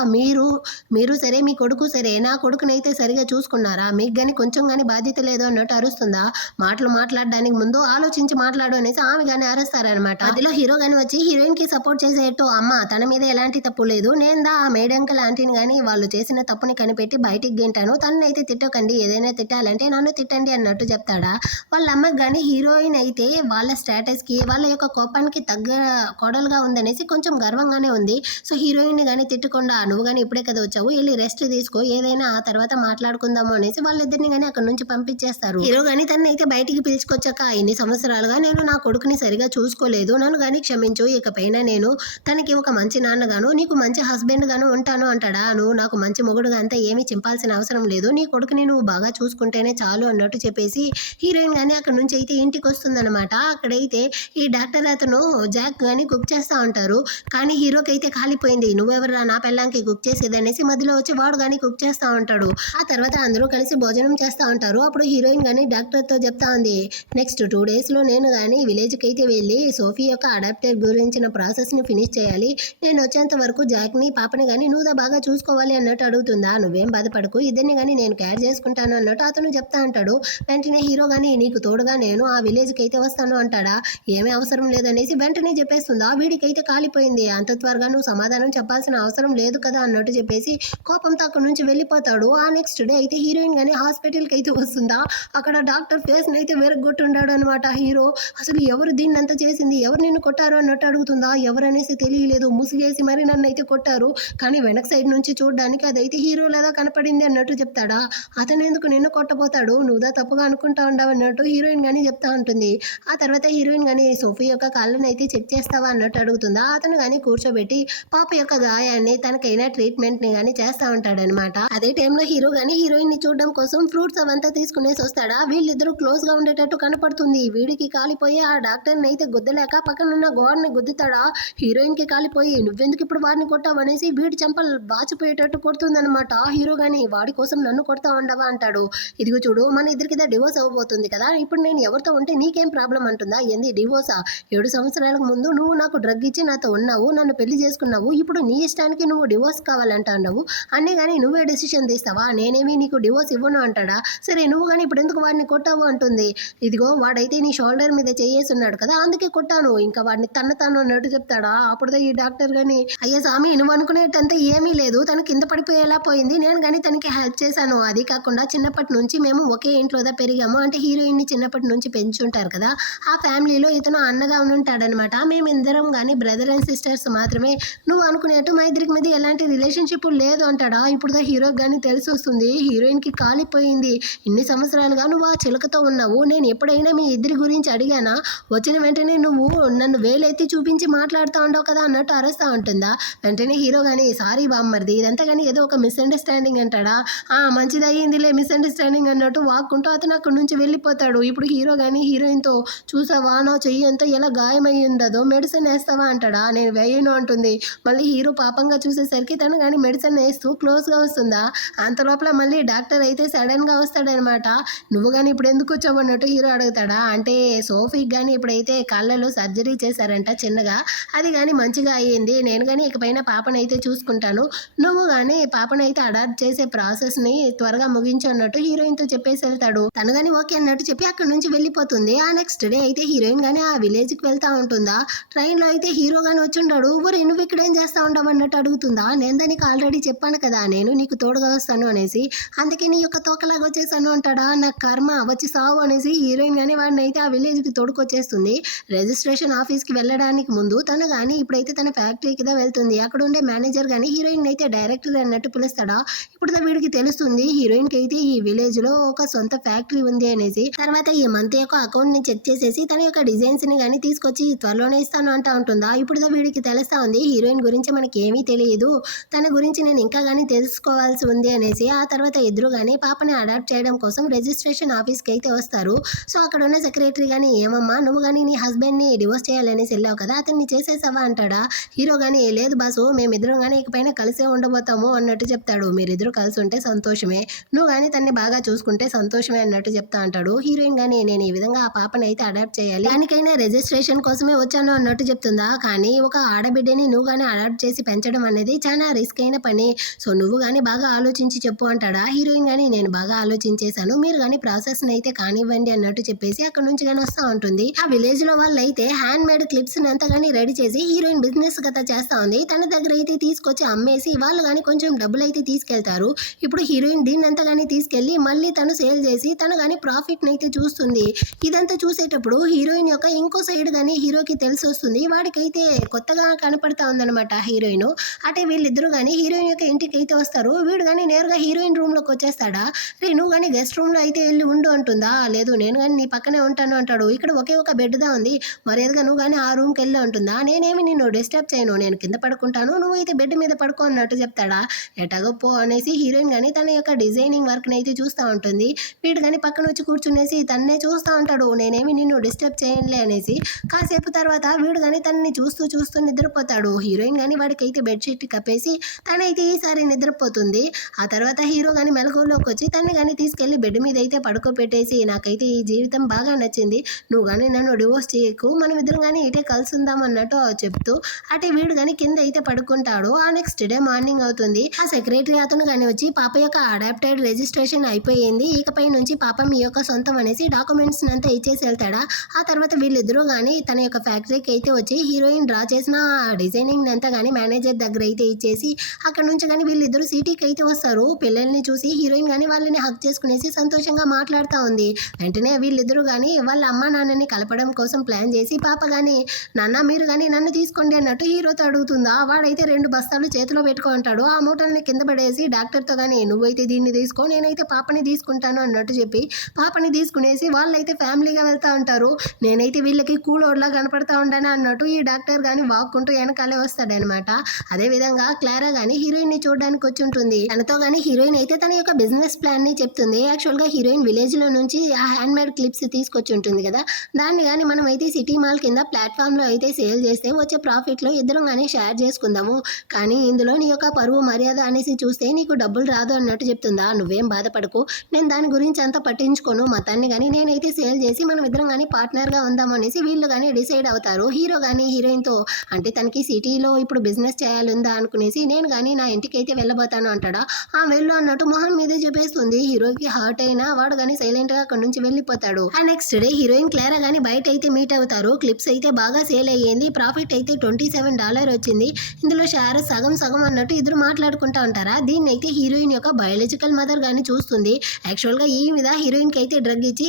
మీరు సరే మీ కొడుకు సరే నా కొడుకునైతే సరిగా చూసుకున్నారా, మీకు కానీ కొంచెం కానీ బాధ్యత లేదు అన్నట్టు అరుస్తుందా. మాటలు మాట్లాడడానికి ముందు ఆలోచించి మాట్లాడు అనేసి ఆమె కానీ అరుస్తారనమాట. అదిలో హీరో కానీ వచ్చి హీరోయిన్ కి సపోర్ట్ చేసేట్టు, అమ్మ తన మీద ఎలాంటి తప్పు లేదు, నేను ఆ మేడంకల్ ఆంటీని కానీ వాళ్ళు చేసిన తప్పుని కనిపెట్టి బయటికి గెంటాను, తనైతే తిట్టకండి, ఏదైనా తిట్టాలంటే నన్ను తిట్టండి అన్నట్టు చెప్తాడా. వాళ్ళ అమ్మకి కానీ హీరోయిన్ అయితే వాళ్ళ స్టేటస్ కి వాళ్ళ యొక్క కోపానికి తగ్గ కోడలుగా ఉందనేసి కొంచెం గర్వంగానే ఉంది. సో హీరోయిన్ కానీ తిట్టకుండా నువ్వు కానీ ఇప్పుడే కదా వచ్చావు, వెళ్ళి రెస్ట్ తీసుకో, ఏదైనా ఆ తర్వాత మాట్లాడుకుందాము అనేసి వాళ్ళిద్దరిని కానీ అక్కడ నుంచి పంపించేస్తారు. హీరో కానీ తను అయితే బయటికి పిలుచుకొచ్చాక, ఇన్ని సంవత్సరాలుగా నేను నా కొడుకుని సరిగా చూసుకోలేదు, నన్ను కానీ క్షమించు, ఇకపైన నేను తనకి ఒక మంచి నాన్నగాను నీకు మంచి హస్బెండ్ గాను ఉంటాను అంటాడా. నువ్వు నాకు మంచి మొగుడుగా అంతా ఏమీ చింపాల్సిన అవసరం లేదు, నీ కొడుకుని నువ్వు బాగా చూసుకుంటేనే చాలు అన్నట్టు చెప్పేసి హీరోయిన్ కానీ అక్కడ నుంచి అయితే ఇంటికి వస్తుందన్నమాట. అక్కడైతే ఈ డాక్టర్ అతను జాక్ కానీ కుక్ చేస్తూ ఉంటారు. కానీ హీరోకి అయితే కాలిపోయింది, నువ్వెవరా నా పెళ్ళాంకి కుక్ చేసేది అనేసి మధ్యలో వచ్చి వాడు కానీ కుక్ చేస్తూ ఉంటాడు. ఆ తర్వాత అందరూ కలిసి భోజనం చేస్తూ ఉంటారు. అప్పుడు హీరోయిన్ కానీ డాక్టర్తో చెప్తా ఉంది, నెక్స్ట్ 2 days లో నేను కానీ విలేజ్కి అయితే వెళ్ళి సోఫీ యొక్క అడాప్టర్ గురించిన ప్రాసెస్ని ఫినిష్ చేయాలి. నేను వచ్చేంత వరకు జాక్ని పాపని కానీ నువ్వు బాగా చూసుకోవాలి అన్నట్టు అడుగుతుందా. నువ్వేం బాధపడకు, ఇద్దరిని కానీ నేను కేర్ చేసుకుంటాను అన్నట్టు అతను చెప్తా అంటాడు. వెంటనే హీరో కానీ నీకు తోడుగా నేను ఆ విలేజ్కి అయితే వస్తాను అంటాడా. ఏమీ అవసరం లేదనేసి వెంటనే చెప్పేస్తుందా. వీడికైతే కాలిపోయింది. అంత త్వరగా నువ్వు సమాధానం చెప్పాల్సిన అవసరం లేదు కదా అన్నట్టు చెప్పేసి కోపంతో అక్కడ నుంచి వెళ్ళిపోతాడు. ఆ నెక్స్ట్ డే అయితే హీరోయిన్ కానీ హాస్పిటల్కి అయితే వస్తుందా. అక్కడ డాక్టర్ ఫేస్ని అయితే వెరగొట్టుండాడు అనమాట హీరో. అసలు ఎవరు దీన్ని అంతా చేసింది, ఎవరు నిన్ను కొట్టారు అన్నట్టు అడుగుతుందా. ఎవరనేసి తెలియలేదు, ముసిగేసి మరి నన్ను అయితే కొట్టారు, కానీ వెనక సైడ్ నుంచి చూడడానికి అదైతే హీరోలాగా కనపడింది అన్నట్టు చెప్తాడా. అతను ఎందుకు నిన్ను కొట్టబోతాడు, నువ్వుదా తప్పుగా అనుకుంటా ఉండవు అన్నట్టు హీరోయిన్ కానీ చెప్తా ఉంటుంది. ఆ తర్వాత హీరోయిన్ కానీ సోఫీ యొక్క కాళ్ళని అయితే చెక్ చేస్తావా అన్నట్టు అడుగుతుందా. అతను కానీ కూర్చోబెట్టి పాప యొక్క గాయాన్ని తనకైనా ట్రీట్మెంట్ని కానీ చేస్తా ఉంటాడనమాట. అదే టైంలో హీరో కానీ హీరోయిన్ని చూడడం కోసం ఫ్రూట్స్ అవంతా తీసుకునేసి వస్తాడా. వీళ్ళిద్దరూ క్లోజ్గా ఉండేటట్టు కనపడుతుంది. వీడికి కాలిపోయి ఆ డాక్టర్ని అయితే గుద్దలేక పక్కనున్న గోడని గుద్దుతాడా. హీరోయిన్కి కాలిపోయి నువ్వెందుకు ఇప్పుడు వాడిని కొట్టావు అనేసి వీడి చెంపలు బాచిపోయేటట్టు కొడుతుందనమాట. హీరో కానీ వాడి కోసం నన్ను కొడతా ఉండవా అంటాడు. ఇదిగో చూడు, మన ఇద్దరికి డివోర్స్ అవ్వబోతుంది కదా, ఇప్పుడు నేను ఎవరితో ఉంటే నీకేం ప్రాబ్లం అంటుందా. ఏంది డివోర్సా? 7 సంవత్సరాలకు ముందు నువ్వు నాకు డ్రగ్ ఇచ్చి నాతో ఉన్నావు, నన్ను పెళ్లి చేసుకున్నావు, ఇప్పుడు నీ ఇష్టానికి నువ్వు డివోర్స్ కావాలంటావు. అన్నీ కానీ నువ్వే డెసిషన్ తీస్తావా, నేనేమి నీకు డివోర్స్ ఇవ్వను అంటాడా. సరే నువ్వు కానీ ఇప్పుడు ఎందుకు వాడిని కొట్టావు అంటుంది. ఇదిగో వాడైతే నీ షోల్డర్ మీద చేయేస్తున్నాడు కదా, అందుకే కొట్టాను, ఇంకా వాడిని తను అన్నట్టు చెప్తాడా. అప్పుడు ఈ డాక్టర్ కానీ అయ్యా స్వామి, నువ్వు అనుకునేటంతా ఏమీ లేదు, తను కింద పడిపోయేలా పోయింది, నేను కానీ తనకి హెల్ప్ చేశాను. అది కాకుండా చిన్నప్పటి నుంచి మేము ఒకే ఇంట్లోదా పెరిగాము, అంటే హీరోయిన్ని చిన్నప్పటి నుంచి పెంచుంటారు కదా, ఆ ఫ్యామిలీలో ఇతను అన్నగా ఉంటాడనమాట. మేమిద్దరం కానీ బ్రదర్ అండ్ సిస్టర్స్ మాత్రమే, నువ్వు అనుకునేట్టు మా ఇద్దరికి మీద ఎలాంటి రిలేషన్షిప్ లేదు అంటాడా. ఇప్పుడు హీరోకి కానీ తెలిసి వస్తుంది, హీరోయిన్కి కాలిపోయింది, ఇన్ని సంవత్సరాలుగా నువ్వు ఆ చిలకతో ఉన్నావు, నేను ఎప్పుడైనా మీ ఇద్దరి గురించి అడిగానా, వచ్చిన వెంటనే నువ్వు నన్ను వేలెత్తి చూపించి మాట్లాడుతూ ఉండవు కదా అన్నట్టు అరుస్తూ ఉంటుందా. వెంటనే హీరో కానీ సారీ బామ్మర్ది, ఇదంతా కానీ ఏదో ఒక మిస్అండర్స్టాండింగ్ అంటాడా. మంచిది అయ్యిందిలే మిస్అండర్స్టాండింగ్ అన్నట్టు వాక్కుంటూ అతను అక్కడి నుంచి వెళ్ళిపోతాడు. ఇప్పుడు హీరో కానీ హీరోయిన్తో చూసావా నా చెయ్యి అంతా ఎలా గాయమై ఉండదో, మెడిసిన్ వేస్తావా అంటాడా. నేను వేయను అంటుంది. మళ్ళీ హీరో పాపంగా చూసేసరికి తను కానీ మెడిసిన్ వేస్తూ క్లోజ్గా వస్తుందా. అంత లోపల మళ్ళీ డాక్టర్ అయితే సడన్గా వస్తాడనమాట. నువ్వు కానీ ఇప్పుడు ఎందుకు వచ్చావు అన్నట్టు హీరో అడుగుతాడా. అంటే సోఫీకి కానీ ఇప్పుడైతే కాళ్ళలో సర్జరీ చేశారంట చిన్నగా, అది కానీ మంచిగా అయ్యింది, నేను కానీ ఇకపైన పాపనైతే చూసుకుంటాను, నువ్వు కానీ పాపనైతే అడాప్ట్ చేసే ప్రాసెస్ని త్వరగా ముగించు అన్నట్టు హీరోయిన్తో చెప్పేసి వెళ్తాడు. తను కానీ ఓకే అన్నట్టు చెప్పి అక్కడ నుంచి వెళ్ళిపోతుంది. ఆ నెక్స్ట్ డే అయితే హీరోయిన్ కానీ ఆ విలేజ్కి వెళ్తా ఉంటుందా. ట్రైన్లో అయితే హీరో కానీ వచ్చి ఉంటాడు. నువ్వు ఇక్కడ ఏం చేస్తా ఉండవు అన్నట్టు అడుగుతుందా. నేను దానికి ఆల్రెడీ చెప్పాను కదా, నేను నీకు తోడుగా వస్తాను అనేసి, అందుకే నీ యొక్క తోకలాగా వచ్చేసాను అంటాడా. నా కర్మ వచ్చి సావు అనేసి హీరోయిన్ కానీ వాడిని అయితే ఆ విలేజ్కి తోడుకొచ్చేస్తుంది. రిజిస్ట్రేషన్ ఆఫీస్కి వెళ్ళడానికి ముందు తను కానీ ఇప్పుడైతే తన ఫ్యాక్టరీకి వెళ్తుంది. అక్కడ ఉండే మేనేజర్ కానీ హీరోయిన్ అయితే డైరెక్టర్ అన్నట్టు పిలుస్తాడా. ఇప్పుడు వీడికి తెలుస్తుంది హీరోయిన్కి అయితే ఈ విలేజ్లో ఒక సొంత ఫ్యాక్టరీ ఉంది అనేసి. తర్వాత ఈ మంత్ యొక్క అకౌంట్ని చెక్ చేసేసి తన యొక్క డిజైన్స్ని కానీ తీసుకొచ్చి త్వరలోనే ఇస్తాను అంటా ఉంటుందా. ఇప్పుడు వీడికి తెలుస్తా ఉంది హీరోయిన్ గురించి మనకి ఏమీ తెలియదు, తన గురించి నేను ఇంకా కానీ తెలుసుకోవాల్సి ఉంది అనేసి. ఆ తర్వాత ఇద్దరు కానీ పాపని అడాప్ట్ చేయడం కోసం రిజిస్ట్రేషన్ ఆఫీస్కి అయితే వస్తారు. సో అక్కడ ఉన్న సెక్రటరీ కానీ ఏమమ్మా నువ్వు కానీ నీ హస్బెండ్ని డివోర్స్ చేయాలనేసి వెళ్ళావు కదా, అతన్ని చేసేసావా అంటాడా. హీరో కానీ లేదు బాసు, మేమిద్దరం కానీ ఇకపైన కలిసే ఉండబోతాము అన్నట్టు చెప్తాడు. మీరిద్దరు కలిసి ఉంటే సంతోషమే, నువ్వు కానీ తన్ని బాగా చూసుకుంటే సంతోషమే అన్నట్టు చెప్తా అంటాడు. హీరోయిన్ కానీ నేను ఈ విధంగా ఆ పాపని అయితే అడాప్ట్ చేయాలి, దానికైనా రిజిస్ట్రేషన్ కోసమే వచ్చాను అన్నట్టు చెప్తుందా. కానీ ఒక ఆడబిడ్డని నువ్వు కానీ అడాప్ట్ చేసి పెంచడం అనేది చాలా రిస్క్ అయిన పని, సో నువ్వు కానీ బాగా ఆలోచించి చెప్పు అంటాడా. హీరోయిన్ కానీ నేను బాగా ఆలోచించేశాను, మీరు కానీ ప్రాసెస్ని అయితే కానివ్వండి అన్నట్టు చెప్పేసి అక్కడ నుంచి కానీ వస్తూ ఉంటుంది. ఆ విలేజ్లో వాళ్ళు అయితే హ్యాండ్ మేడ్ క్లిప్స్ అంతా కానీ రెడీ చేసి హీరోయిన్ బిజినెస్ గత చేస్తూ ఉంది. తన దగ్గర అయితే తీసుకొచ్చి అమ్మేసి వాళ్ళు కానీ కొంచెం డబ్బులు అయితే తీసుకెళ్తారు. ఇప్పుడు హీరోయిన్ దీన్ని అంతా కానీ తీసుకెళ్ళి మళ్ళీ తను సేల్ చేసి తను కానీ ప్రాఫిట్ని అయితే చూస్తుంది. ఇదంతా చూసేటప్పుడు హీరోయిన్ యొక్క ఇంకో సైడ్ కానీ హీరోకి తెలిసి వస్తుంది. వాడికైతే కొత్తగా కనపడతా ఉందన్నమాట హీరోయిన్. అంటే వీళ్ళిద్దరూ కానీ హీరోయిన్ యొక్క ఇంటికి అయితే వస్తారు. వీడు కానీ నేరుగా హీరోయిన్ రూమ్లోకి వచ్చేస్తాడా. రే నువ్వు కానీ గెస్ట్ రూమ్లో అయితే వెళ్ళి ఉండు అంటుందా. లేదు నేను కానీ నీ పక్కనే ఉంటాను అంటాడు. ఇక్కడ ఒకే ఒక బెడ్దా ఉంది, మరేదిగా నువ్వు కానీ ఆ రూమ్కి వెళ్ళి ఉంటుందా. నేనేమి నిన్ను డిస్టర్బ్ చేయను, నేను కింద పడుకుంటాను, నువ్వు అయితే బెడ్ మీద పడుకో అన్నట్టు చెప్తాడా. ఎటాగో పో అనేసి హీరోయిన్ కానీ తన యొక్క డిజైనింగ్ వర్క్ని అయితే చూస్తూ ఉంటుంది. వీడు కానీ పక్కన వచ్చి కూర్చునేసి తన్నే చూస్తూ ఉంటాడు. నేనేమి నిన్ను డిస్టర్బ్ చేయనులే అనేసి. కాసేపు తర్వాత వీడు కానీ తనని చూస్తూ చూస్తూ నిద్రపోతాడు. హీరోయిన్ కానీ వాడికి అయితే బెడ్షీట్ కప్పేసి తనైతే ఈసారి నిద్రపోతుంది. ఆ తర్వాత హీరో కానీ మెలకువలోకి వచ్చి తన్ని కానీ తీసుకెళ్లి బెడ్ మీద అయితే పడుకోబెట్టేసి నాకైతే ఈ జీవితం బాగా నచ్చింది, నువ్వు కానీ నన్ను డివోర్స్ చేయకు, మనం ఇద్దరం కానీ ఇటే కలిసి ఉందాం అన్నట్టు చెప్తూ అటే వీడు కానీ కింద అయితే పడుకుంటాడు. ఆ నెక్స్ట్ డే మార్నింగ్ అవుతుంది. ఆ సెక్రటరీ అతను కానీ వచ్చి పాప యొక్క అడాప్టెడ్ రిజిస్ట్రేషన్ అయిపోయింది, ఇకపై నుంచి పాప మీ యొక్క సొంతం అనేసి డాక్యుమెంట్స్ అంతా ఇచ్చేసి వెళ్తాడా. ఆ తర్వాత వీళ్ళిద్దరూ కానీ తన యొక్క ఫ్యాక్టరీకి అయితే వచ్చి హీరోయిన్ డ్రా చేసిన డిజైనింగ్ అంతా కానీ మేనేజర్ దగ్గర అయితే ఇచ్చేసి అక్కడ నుంచి కానీ వీళ్ళిద్దరూ సిటీకి అయితే వస్తారు. పిల్లల్ని చూసి హీరోయిన్ కానీ వాళ్ళని హక్ చేసుకునేసి సంతోషంగా మాట్లాడుతూ ఉంది. వెంటనే వీళ్ళిద్దరూ కానీ వాళ్ళ అమ్మ నాన్నని కలపడం కోసం ప్లాన్ చేసి పాప కానీ నాన్న మీరు కానీ నన్ను తీసుకోండి అన్నట్టు హీరోతో అడుగుతుందా. వాడైతే 2 బస్తాలు చేతిలో పెట్టుకో అంటాడు. ఆ మూటల్ని కింద పడేసి డాక్టర్తో కానీ నువ్వైతే దీన్ని తీసుకో, నేనైతే పాపని తీసుకుంటాను అన్నట్టు చెప్పి పాపని తీసుకునేసి వాళ్ళైతే ఫ్యామిలీగా వెళ్తూ ఉంటారు. నేనైతే వీళ్ళకి కూలోడ్లా కనపడతా ఉంటాను అన్నట్టు ఈ డాక్టర్ కానీ వాక్కుంటూ వెనకాలే వస్తాడనమాట. అదేవిధంగా క్లారా కానీ హీరోయిన్ని చూడడానికి వచ్చి ఉంటుంది. తనతో కానీ హీరోయిన్ అయితే తన యొక్క బిజినెస్ ప్లాన్ ని చెప్తుంది. యాక్చువల్గా హీరోయిన్ విలేజ్ లో నుంచి ఆ హ్యాండ్ మేడ్ క్లిప్స్ తీసుకొచ్చి ఉంటుంది కదా, దాన్ని కానీ మనం అయితే సిటీ మాల్ కింద ప్లాట్ఫామ్ లో అయితే సేల్ చేస్తే వచ్చే ప్రాఫిట్ లో ఇద్దరం కానీ షేర్ చేసుకుందాము. కానీ ఇందులో నీ యొక్క పరువు మర్యాద అనేసి చూస్తే నీకు డబ్బులు రాదు అన్నట్టు చెప్తుందా. నువ్వేం బాధపడకు, నేను దాని గురించి అంతా పట్టించుకోను, మొత్తాన్ని కానీ నేనైతే సేల్ చేసి మనం ఇద్దరం కానీ పార్ట్నర్ గా ఉందాం అనేసి వీళ్ళు కానీ డిసైడ్ అవుతారు. హీరో కానీ హీరోయిన్ తో అంటే తనకి సిటీలో ఇప్పుడు బిజినెస్ చేయాలందా అనుకునేసి నేను కానీ నా ఇంటికి అయితే వెళ్ళబోతాను అంటాడా. ఆ వెళ్ళు అన్నట్టు మొహం మీదే చెప్పేస్తుంది. హీరోకి హర్ట్ అయినా వాడు కానీ సైలెంట్ గా అక్కడ నుంచి వెళ్ళిపోతాడు. ఆ నెక్స్ట్ డే హీరోయిన్ క్లారా కానీ బయట అయితే మీట్ అవుతారు. క్లిప్స్ అయితే బాగా సేల్ అయ్యింది, ప్రాఫిట్ అయితే $27 వచ్చింది. ఇందులో షేర్ సగం సగం అన్నట్టు ఇద్దరు మాట్లాడుకుంటా ఉంటారా. దీన్ని అయితే హీరోయిన్ యొక్క బయాలజికల్ మదర్ కానీ చూస్తుంది. యాక్చువల్గా ఈ మీద హీరోయిన్ కి అయితే డ్రగ్ ఇచ్చి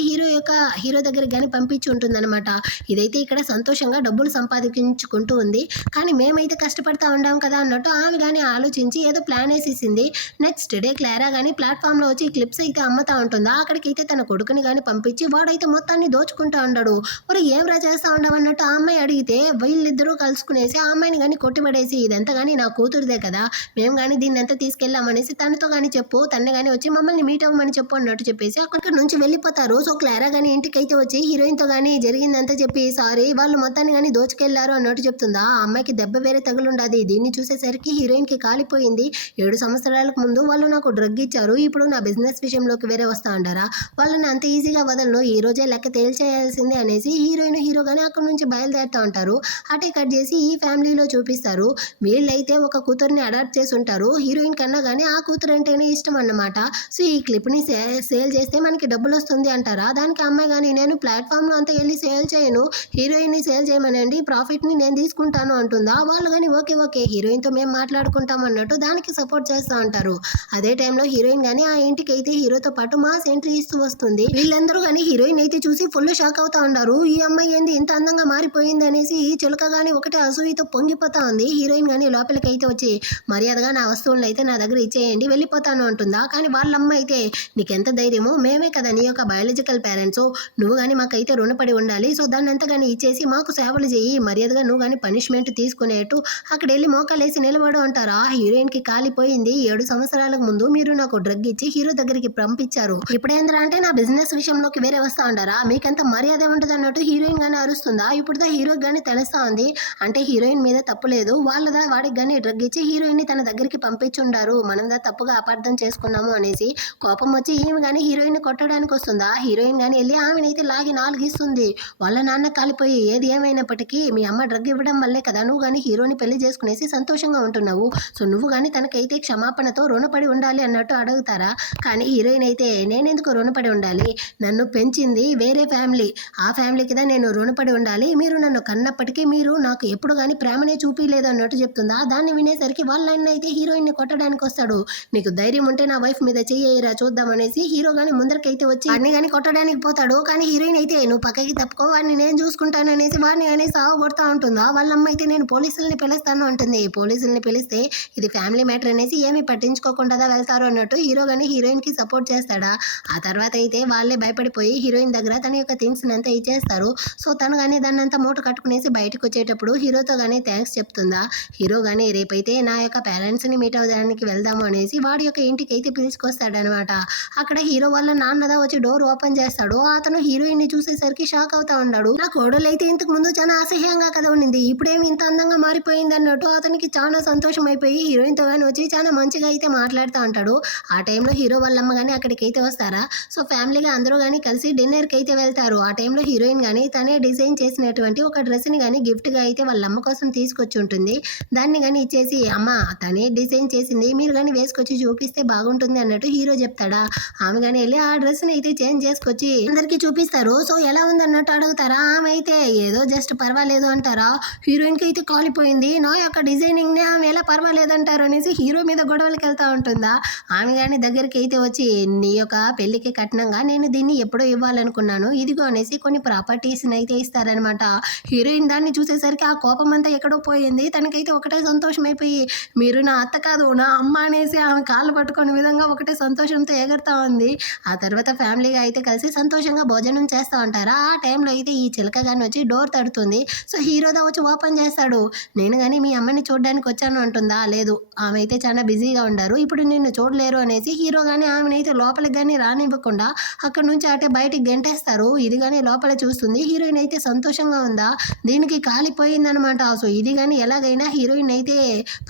హీరో దగ్గరికి కానీ పంపించి ఉంటుంది అనమాట. ఇదైతే ఇక్కడ సంతోషంగా డబ్బులు సంపాదించుకుంటూ ఉంది. కానీ మేమైతే కష్టపడతా ఉండాం కదా అన్నట్టు ఆమె కానీ ఆలోచించి ఏదో ప్లాన్ వేసేసింది. నెక్స్ట్ డే క్లారా కానీ ప్లాట్ఫామ్ లో వచ్చి క్లిప్స్ అయితే అమ్ముతా ఉంటుందా. అక్కడికైతే తన కొడుకుని కానీ పంపించి వాడైతే మొత్తాన్ని దోచుకుంటా ఉంటాడు. మరి ఏం రా చేస్తా ఉండవన్నట్టు ఆ అమ్మాయి అడిగితే వీళ్ళిద్దరూ కలుసుకునేసి ఆ అమ్మాయిని కానీ కొట్టిపడేసి ఇదంతా కానీ నా కూతురుదే కదా, మేము కానీ దీన్ని అంతా తీసుకెళ్ళామనేసి తనతో కానీ చెప్పు, తన్ని కానీ వచ్చి మమ్మల్ని మీట్ అవ్వమని చెప్పు అన్నట్టు చెప్పేసి అక్కడి నుంచి వెళ్ళిపోతారు. సో క్లారా కానీ ఇంటికి అయితే వచ్చి హీరోయిన్ తో కానీ జరిగిందంతా చెప్పి సారీ వాళ్ళు మొత్తాన్ని కానీ దోచుకెళ్లారు అన్నట్టు చెప్తుందా. ఆ అమ్మాయికి దెబ్బ వేరే తగులుండదు. దీన్ని చూసేసరికి హీరోయిన్ కి కాలిపోయింది. 7 సంవత్సరాలకు ముందు వాళ్ళు నాకు డ్రగ్ ఇచ్చారు, ఇప్పుడు నా బిజినెస్ విషయంలోకి వేరే వస్తా ఉంటారా, వాళ్ళని అంత ఈజీగా వదలను, ఈ రోజే లెక్క తేల్చేయాల్సిందే అనేసి హీరోయిన్ హీరో కానీ అక్కడ నుంచి బయలుదేరుతూ ఉంటారు. అటే కట్ చేసి ఈ ఫ్యామిలీలో చూపిస్తారు. వీళ్ళైతే ఒక కూతుర్ని అడాప్ట్ చేసి ఉంటారు. హీరోయిన్ కన్నా కానీ ఆ కూతురు అంటేనే ఇష్టం అన్నమాట. సో ఈ క్లిప్ని సేల్ చేస్తే మనకి డబ్బులు వస్తుంది అంటారా. దానికి అమ్మాయి కానీ నేను ప్లాట్ఫామ్లో అంతా వెళ్ళి సేల్ చేయను, హీరోయిన్ని సేల్ చేయమనండి, ప్రాఫిట్ని నేను తీసుకుంటాను అంటుందా. వాళ్ళు కానీ ఓకే హీరోయిన్తో మేము మాట్లాడుకుంటాం అన్నట్టు దానికి సపోర్ట్ చేస్తూ ఉంటారు. అదే టైంలో హీరోయిన్ కానీ ఆ ఇంటికి అయితే హీరోతో పాటు మాస్ ఎంట్రీ ఇస్తూ వస్తుంది. వీళ్ళందరూ కానీ హీరోయిన్ అయితే చూసి ఫుల్ షాక్ అవుతా ఉన్నారు. ఈ అమ్మాయి ఏంది ఇంత అందంగా మారిపోయింది అనేసి చిలక కానీ ఒకటే అసూయతో పొంగిపోతా ఉంది. హీరోయిన్ కానీ లోపలికి అయితే వచ్చి మర్యాదగా నా వస్తువులను అయితే నా దగ్గర ఇచ్చేయండి వెళ్ళిపోతాను అంటుందా. కానీ వాళ్ళ అమ్మ అయితే నీకెంత ధైర్యమో, మేమే కదా నీ యొక్క బయాలజికల్ పేరెంట్స్, నువ్వు కానీ మాకైతే రుణపడి ఉండాలి, సో దాన్ని అంతా కానీ ఇచ్చేసి మాకు సేవలు చేయి, మర్యాదగా నువ్వు కానీ పనిష్మెంట్ తీసుకునేట్టు అక్కడ వెళ్ళి మోకాలేసి నిలబడు అంటారా. హీరోయిన్ కి కాలిపోయింది. 7 సంవత్సరాలకు ముందు మీరు నాకు డ్రగ్ ఇచ్చి హీరో దగ్గరికి పంపించారు, ఇప్పుడేంద్రా అంటే నా బిజినెస్ విషయంలోకి వేరే వస్తా ఉంటారా, మీకెంత మర్యాద ఉంటుంది అన్నట్టు హీరోయిన్ గానీ అరుస్తుందా. ఇప్పుడు హీరో గానీ తెలుస్తా ఉంది అంటే హీరోయిన్ మీద తప్పు లేదు, వాడికి గానీ డ్రగ్ ఇచ్చి హీరోయిన్ ని తన దగ్గరికి పంపించుండారు, మనం తప్పుగా అపార్థం చేసుకున్నాము అనేసి కోపం వచ్చి ఈమె గానీ హీరోయిన్ కొట్టడానికి వస్తుందా. హీరోయిన్ గానీ వెళ్ళి ఆమెనైతే లాగి 4 ఇస్తుంది. వాళ్ళ నాన్న కాలిపోయి ఏది ఏమైనప్పటికీ మీ అమ్మ డ్రగ్ ఇవ్వడం వల్లే కదా నువ్వు కానీ హీరోని పెళ్లి చేసుకునేసి సంతోషంగా ఉంటున్నావు, సో నువ్వు కానీ తనకైతే క్షమాపణతో రుణపడి ఉండాలి అన్నట్టు అడుగుతారా. కానీ హీరోయిన్ అయితే నేనెందుకు రుణపడి ఉండాలి, నన్ను పెంచింది వేరే ఫ్యామిలీ, ఆ ఫ్యామిలీకి కదా నేను రుణపడి ఉండాలి, మీరు నన్ను కన్నప్పటికీ మీరు నాకు ఎప్పుడు కానీ ప్రేమనే చూపించలేదు అన్నట్టు చెప్తుందా. దాన్ని వినేసరికి వాళ్ళ ఆయన అయితే హీరోయిన్ ని కొట్టడానికి వస్తాడు. నీకు ధైర్యం ఉంటే నా వైఫ్ మీద చెయ్యరా చూద్దామనేసి హీరో గానీ ముందరికైతే వచ్చి వాడిని కానీ కొట్టడానికి పోతాడు. కానీ హీరోయిన్ అయితే నువ్వు పక్కకి తప్పుకో, వాడిని నేను చూసుకుంటాను అనేసి వాడిని కానీ సాగు కొడతా ఉంటుందా. వాళ్ళ అమ్మ అయితే నేను పోలీసుల్ని పిలుస్తాను అంటుంది. పోలీసుల్ని పిలిస్తే ఇది ఫ్యామిలీ మ్యాటర్ అనేసి ఏమీ పట్టించుకోకుండా వెళ్తారు అన్నట్టు హీరో గానీ హీరోయిన్ కి సపోర్ట్ చేస్తాడా. ఆ తర్వాత అయితే వాళ్ళే భయపడిపోయి హీరోయిన్ దగ్గర తన యొక్క థింగ్స్ అంతా ఇచ్చేస్తారు. సో తను కానీ దాన్ని అంతా మూట కట్టుకునేసి బయటకు వచ్చేటప్పుడు హీరోతో కానీ థ్యాంక్స్ చెప్తుందా. హీరో కానీ రేపైతే నా యొక్క పేరెంట్స్ ని మీట్ అవ్వడానికి వెళ్దాము అనేసి వాడి యొక్క ఇంటికి అయితే పిలుచుకొస్తాడనమాట. అక్కడ హీరో వాళ్ళ నాన్నదా వచ్చి డోర్ ఓపెన్ చేస్తాడు. అతను హీరోయిన్ ని చూసేసరికి షాక్ అవుతా ఉన్నాడు. నా కోడలు అయితే ఇంతకు ముందు చాలా అసహ్యంగా కదా ఉండింది, ఇప్పుడేమి ఇంత అందంగా మారిపోయింది అన్నట్టు అతనికి చాలా సంతోషం అయిపోయి హీరోయిన్ తో కానీ వచ్చి చాలా మంచిగా అయితే మాట్లాడుతూ ఉంటాడు. ఆ టైంలో హీరో వాళ్ళమ్మ కానీ అక్కడికి అయితే వస్తారా. సో ఫ్యామిలీగా అందరూ కానీ కలిసి డిన్నర్కి అయితే వెళ్తారు. ఇస్తారు. ఆ టైంలో హీరోయిన్ గానీ తనే డిజైన్ చేసినటువంటి ఒక డ్రెస్‌ని గానీ గిఫ్ట్‌గా అయితే వాళ్ళ అమ్మ కోసం తీసుకొచ్చి ఉంటుంది. దాన్ని గానీ ఇచ్చేసి, "అమ్మ తనే డిజైన్ చేసింది. మీరు గానీ వేసుకొచ్చి చూపిస్తే బాగుంటుంది" అన్నట్టు హీరో చెప్తాడా. ఆమె గానీ ఎళ్లి ఆ డ్రెస్‌ని అయితే చేంజ్ చేసుకొచ్చి అందరికి చూపిస్తారు. సో, ఎలా ఉందన్నట్టు అడుగుతారా. ఆమె అయితే ఏదో జస్ట్ పర్వాలేదు అంటారా. హీరోయిన్‌కి అయితే కాలిపోయింది. నా యొక్క డిజైనింగ్‌ని ఆమె ఎలా పర్వాలేదంటారు అనేసి హీరో మీద గొడవలకెళ్తా ఉంటుందా. ఆమె గాని దగ్గరికైతే వచ్చి, "నీ యొక్క పెళ్ళికి కట్నంగా నేను దీన్ని ఎప్పుడో ఇవ్వాలనుకున్నాను. ఇదిగో" అనేసి కొన్ని ప్రాపర్టీస్‌ని అయితే ఇస్తారనమాట. హీరోయిన్ దాన్ని చూసేసరికి ఆ కోపమంతా ఎక్కడో పోయింది. తనకైతే ఒకటే సంతోషమైపోయి, "మీరు నా అత్త కాదు నా అమ్మ" అనేసి ఆమె కాళ్ళు పట్టుకునే విధంగా ఒకటే సంతోషంతో ఎగురుతా ఉంది. ఆ తర్వాత ఫ్యామిలీగా అయితే కలిసి సంతోషంగా భోజనం చేస్తా ఉంటారా. ఆ టైంలో అయితే ఈ చిలక గాని వచ్చి డోర్ తడుతుంది. సో, హీరోదా వచ్చి ఓపెన్ చేస్తాడు. "నేను గాని మీ అమ్మని చూడ్డానికి వచ్చాను" అంటుందా. లేదు, ఆమె అయితే చాలా బిజీగా ఉండారు. ఇప్పుడు నిన్ను చూడలేరు అనేసి హీరో గాని ఆమెనైతే లోపలికి గాని రానివ్వకుండా అక్కడి నుంచి అటే బయటికి గెంటేస్తారు. ఇది గాని లోపల చూస్తుంది. హీరోయిన్ అయితే సంతోషంగా ఉందా. దీనికి కాలిపోయిందనమాట. సో, ఇది గాని ఎలాగైనా హీరోయిన్ అయితే